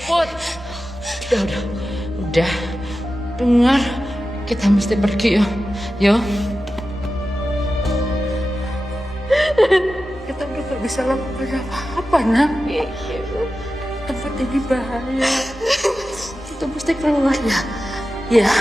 Put, udah, dengar, kita mesti pergi yo, Kita udah gak bisa lakukan apa-apa, nak. Tempat ini bahaya. Kita mesti keluar ya. Ya.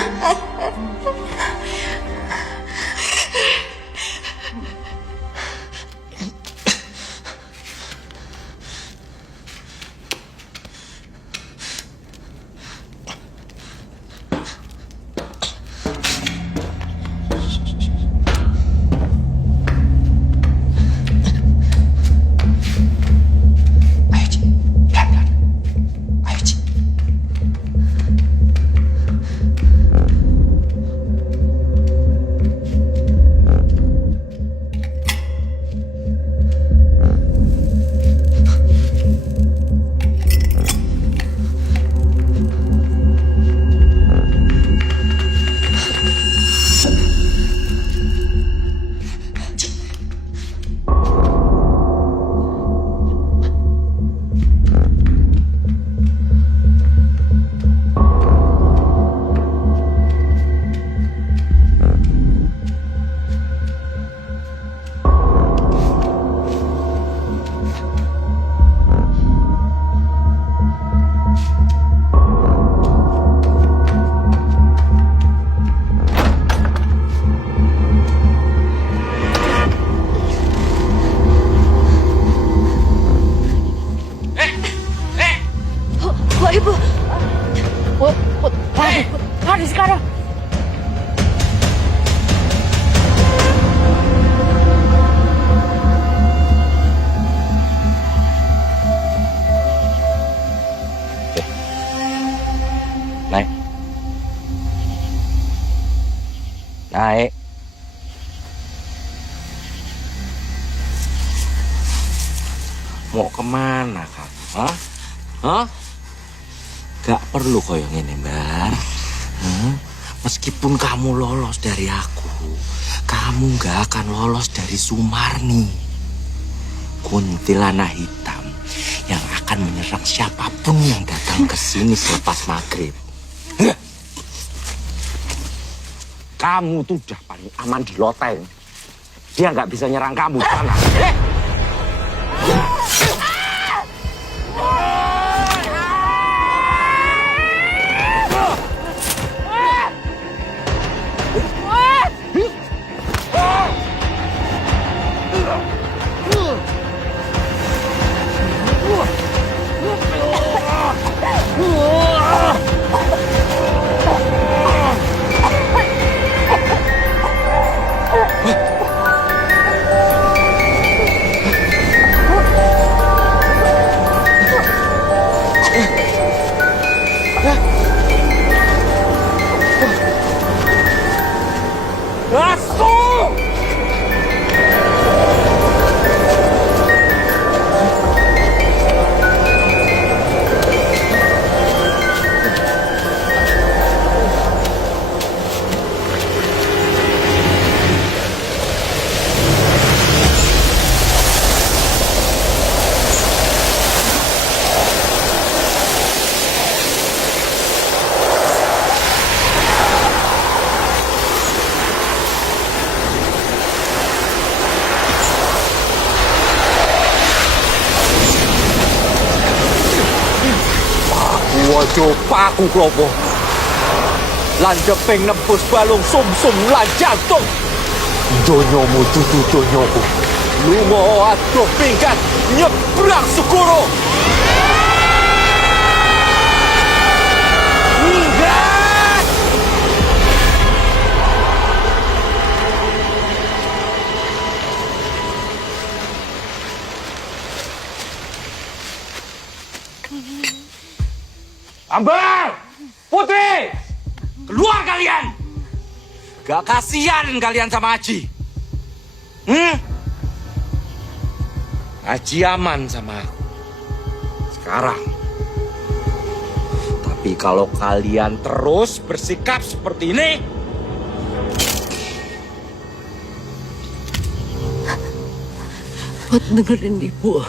Mau kemana kamu? Hah? Hah? Gak perlu koyo ngene, Mbak. Hah? Meskipun kamu lolos dari aku, kamu gak akan lolos dari Sumarni. Kuntilanak hitam yang akan menyerang siapapun yang datang ke sini selepas maghrib. Kamu tuh udah paling aman di loteng. Dia nggak bisa nyerang kamu sana. Wajo paku klopo lan jeping nembus balung sumsum lan jantung. Donyomu dudu donyoku. Lunga adoh pinggan nyebrang segoro. Minggat! Ambar! Putri! Keluar kalian! Gak kasihan kalian sama Aji. Aji aman sama aku. Sekarang. Tapi kalau kalian terus bersikap seperti ini, Buat dengerin ibu.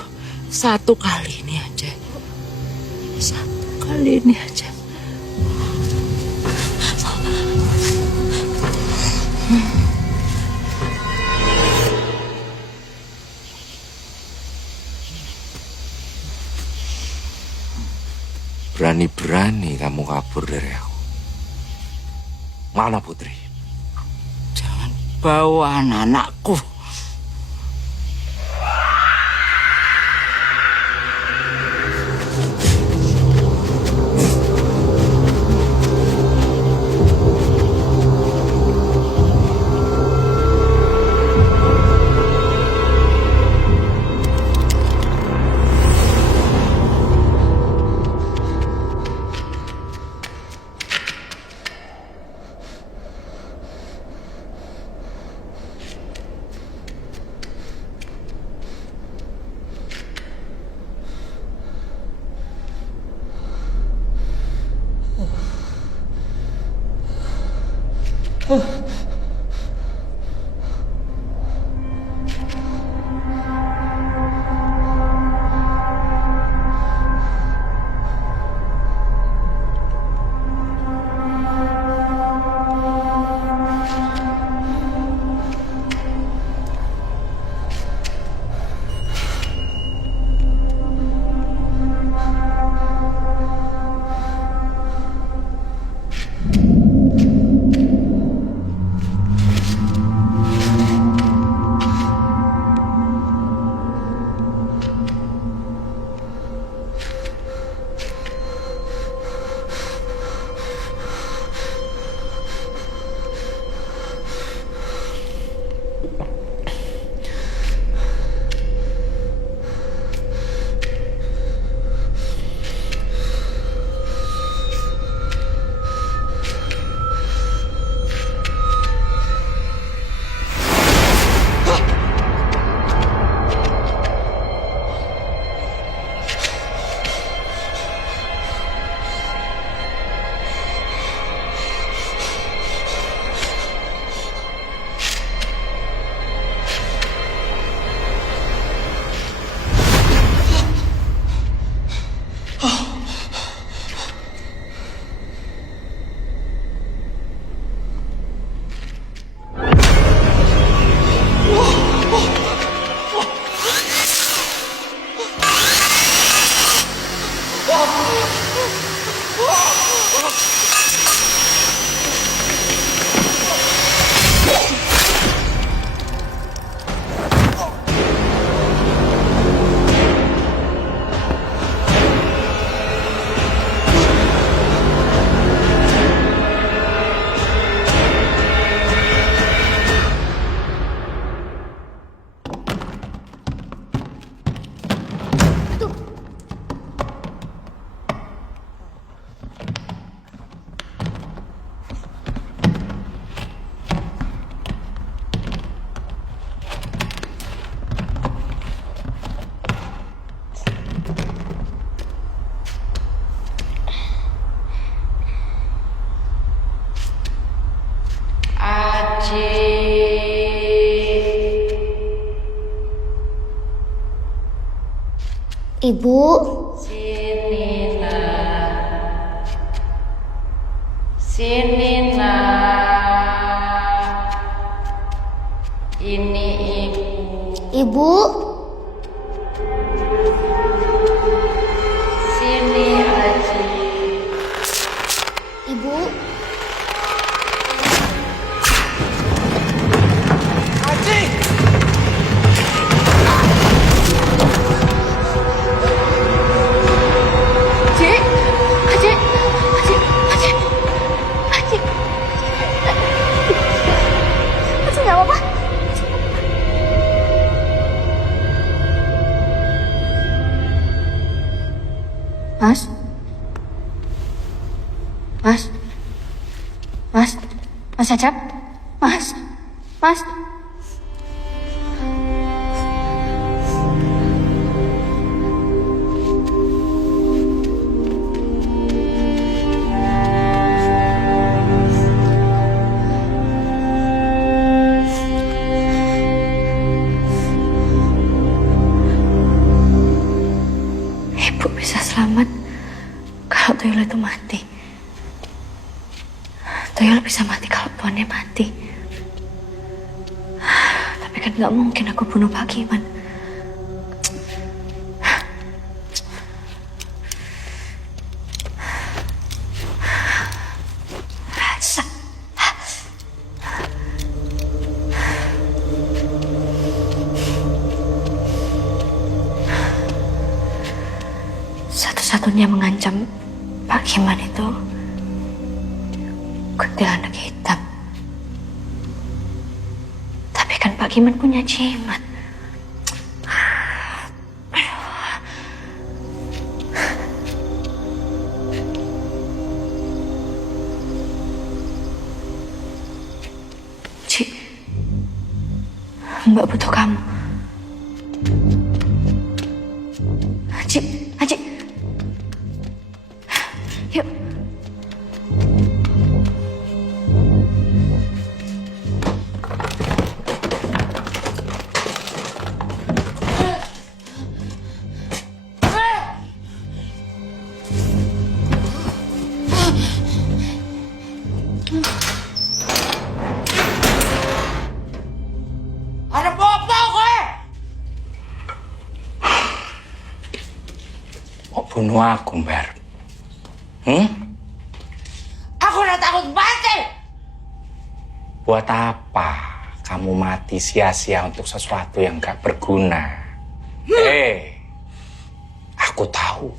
Satu kali ini aja. Satu kali ini aja. berani-berani kamu kabur dari aku. Mana Putri? Jangan bawa anak-anakku. Ibu. Sini nak. Sini nak. Ini ibu. Ibu. Sini Aji. Ibu. Aji! Nggak apa-apa. Mas? Mas? Mas? Mas Cecep? Mas? Mas? Ibu bisa selamat kalau Tuyul itu mati. Tuyul bisa mati kalau tuannya mati. Tapi kan nggak mungkin aku bunuh Pak Kiman. Satu-satunya mengancam Pak Kiman itu kuntilanak hitam. Tapi kan Pak Kiman punya jimat. Ci, Mbak butuh kamu. Ci, Haji. Yuk. Ada apa kowe? Mau bunuh aku, Mbar? Aku udah takut mati. Buat apa kamu mati sia-sia untuk sesuatu yang gak berguna? Aku tahu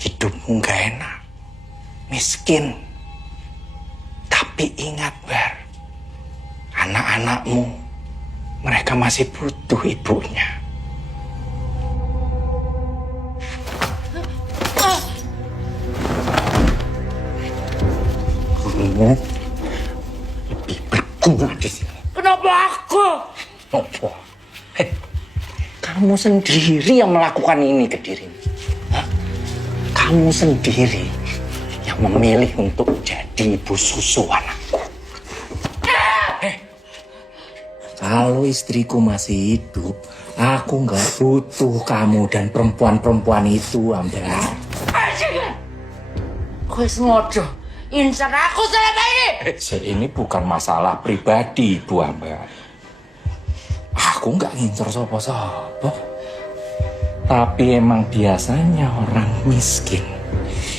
hidupmu gak enak, miskin. Tapi ingat, Bar, anak-anakmu, mereka masih butuh ibunya. Kamu lebih berguna di sini. Kenapa aku? Apa? Kamu sendiri yang melakukan ini ke dirimu. Hah? Kamu sendiri yang memilih untuk jadi ibu susu anakku. Kalau istriku masih hidup, aku nggak butuh kamu dan perempuan-perempuan itu, Ambar. Kowe sengaja incar aku selama ini. Ini bukan masalah pribadi, Bu Ambar. Aku nggak ngincer sopo-sopo. Tapi emang biasanya orang miskin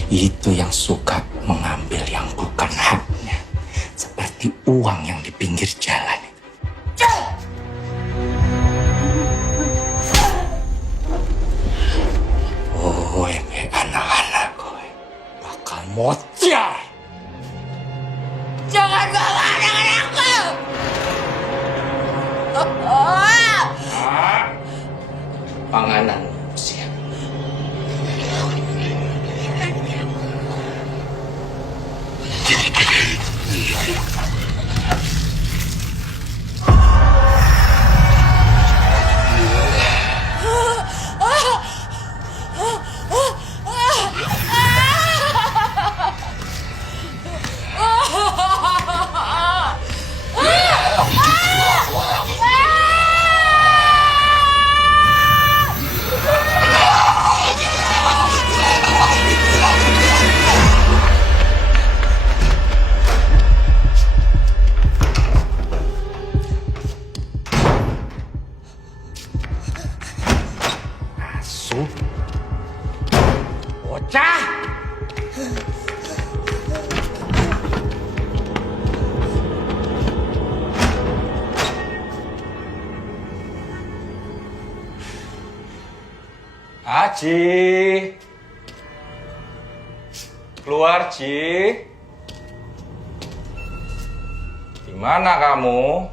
itu yang suka mengambil yang bukan haknya. Seperti uang yang di pinggir jalan. Oh, ini anak-anak gue bakal mocar. Jangan bawa anak-anakku. Panganan siap. Haji. Keluar, Ji. Di mana kamu?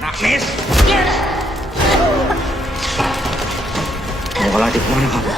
Nangis. Mau lari kemana kamu?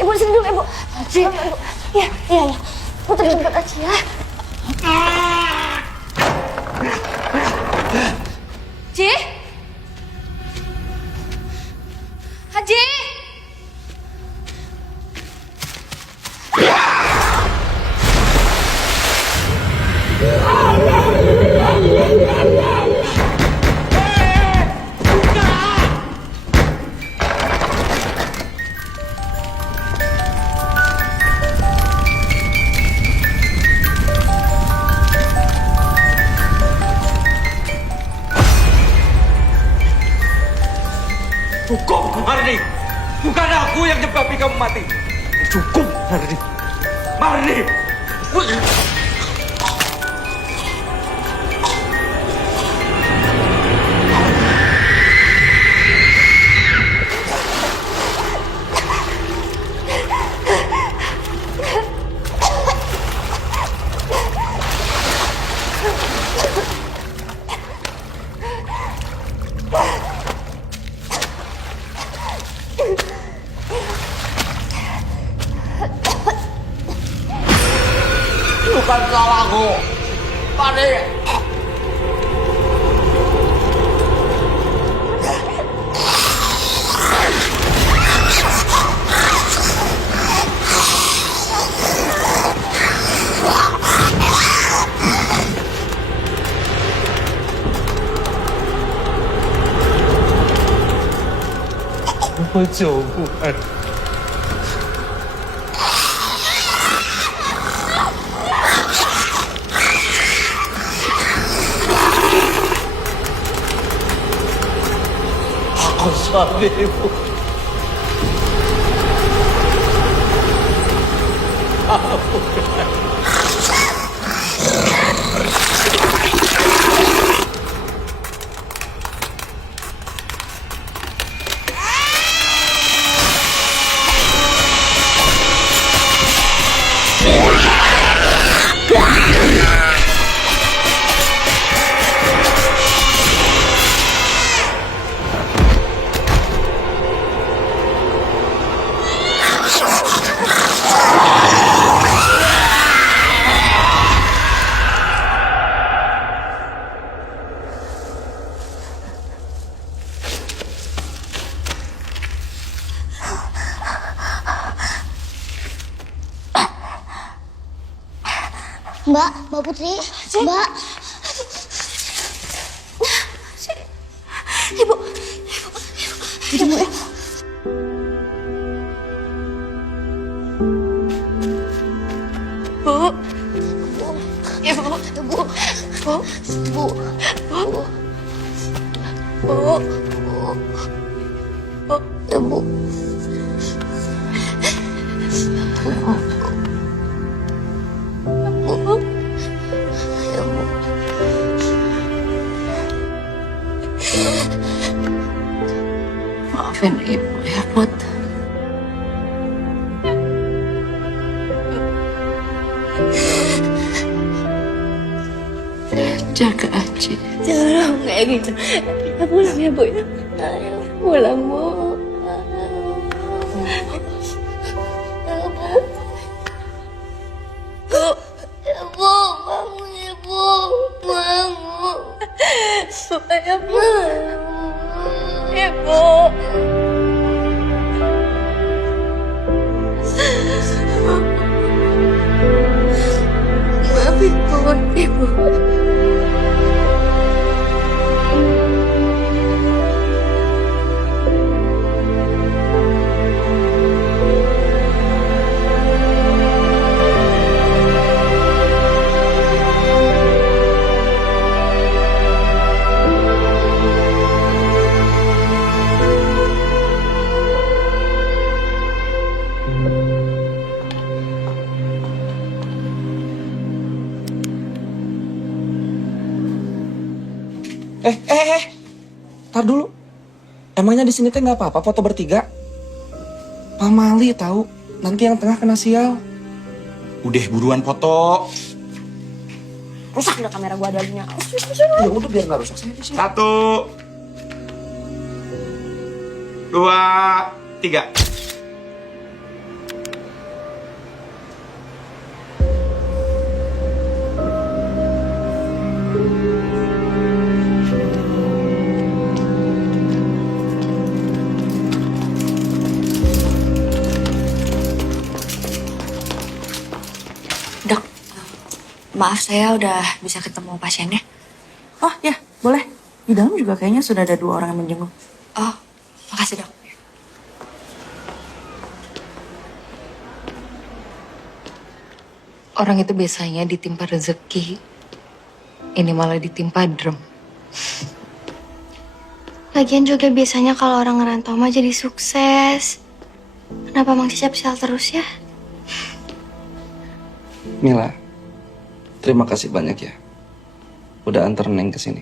Ibu sini dulu, Ibu. Ci. Iya. Putri jemput Aci ya. Ci. Haji. Cukup, Marni. Bukan aku yang nyebabkan kamu mati. Cukup, Marni. Marni. bukan salahku. Tadi我救不完。aku suamimu. Mbak Putri, Mbak. Ibu. Ibu. Bu. Ibu. Bu. Bu. Bu. Bu. Bu. Bu. Ibu. Maafin ibu ya, Put. Jaga Aji. Jangan kayak gitu. Kita pulang ya, Bu. Ayo, pulang, Bu. Bu. Ibu, bangun Ibu. Bangun. Supaya Bu. Ibu. Maafin Bu, Ibu. Tar dulu. Emangnya di sini teh nggak apa-apa foto bertiga? Pamali tahu. Nanti yang tengah kena sial. Udah buruan foto. Rusak udah kamera gua adanya. Ya udah biar nggak rusak saya di sini. 1, 2, 3. Dok, maaf saya udah bisa ketemu pasiennya. Oh ya, boleh. Di dalam juga kayaknya sudah ada 2 orang yang menjenguk. Oh, makasih dok. Orang itu biasanya ditimpa rezeki. Ini malah ditimpa drum. Lagian juga biasanya kalau orang ngerantau mah jadi sukses. Kenapa Mang Cicap sial terus ya? Mila, terima kasih banyak ya. Udah antar Neng ke sini.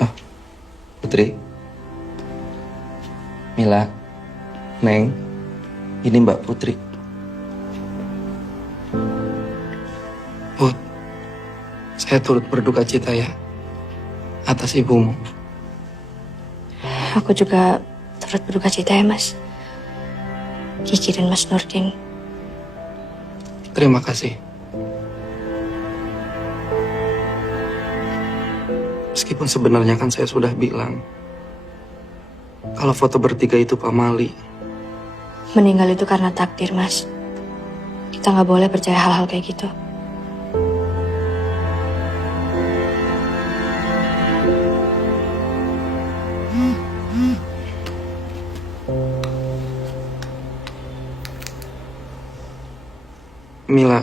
Oh, Putri. Mila, Neng, ini Mbak Putri. Put, saya turut berduka cita ya atas ibumu. Aku juga turut berduka cita ya Mas. Kiki dan Mas Nurdin. Terima kasih. Meskipun sebenarnya kan saya sudah bilang kalau foto bertiga itu pamali. Meninggal itu karena takdir, Mas. Kita nggak boleh percaya hal-hal kayak gitu. Mila,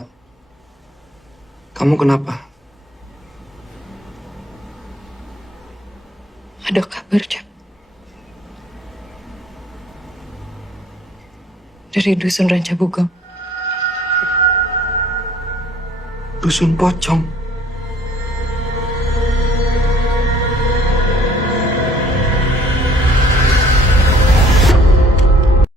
kamu kenapa? Ada kabar, Cak. Dari Dusun Rancabugong. Dusun Pocong.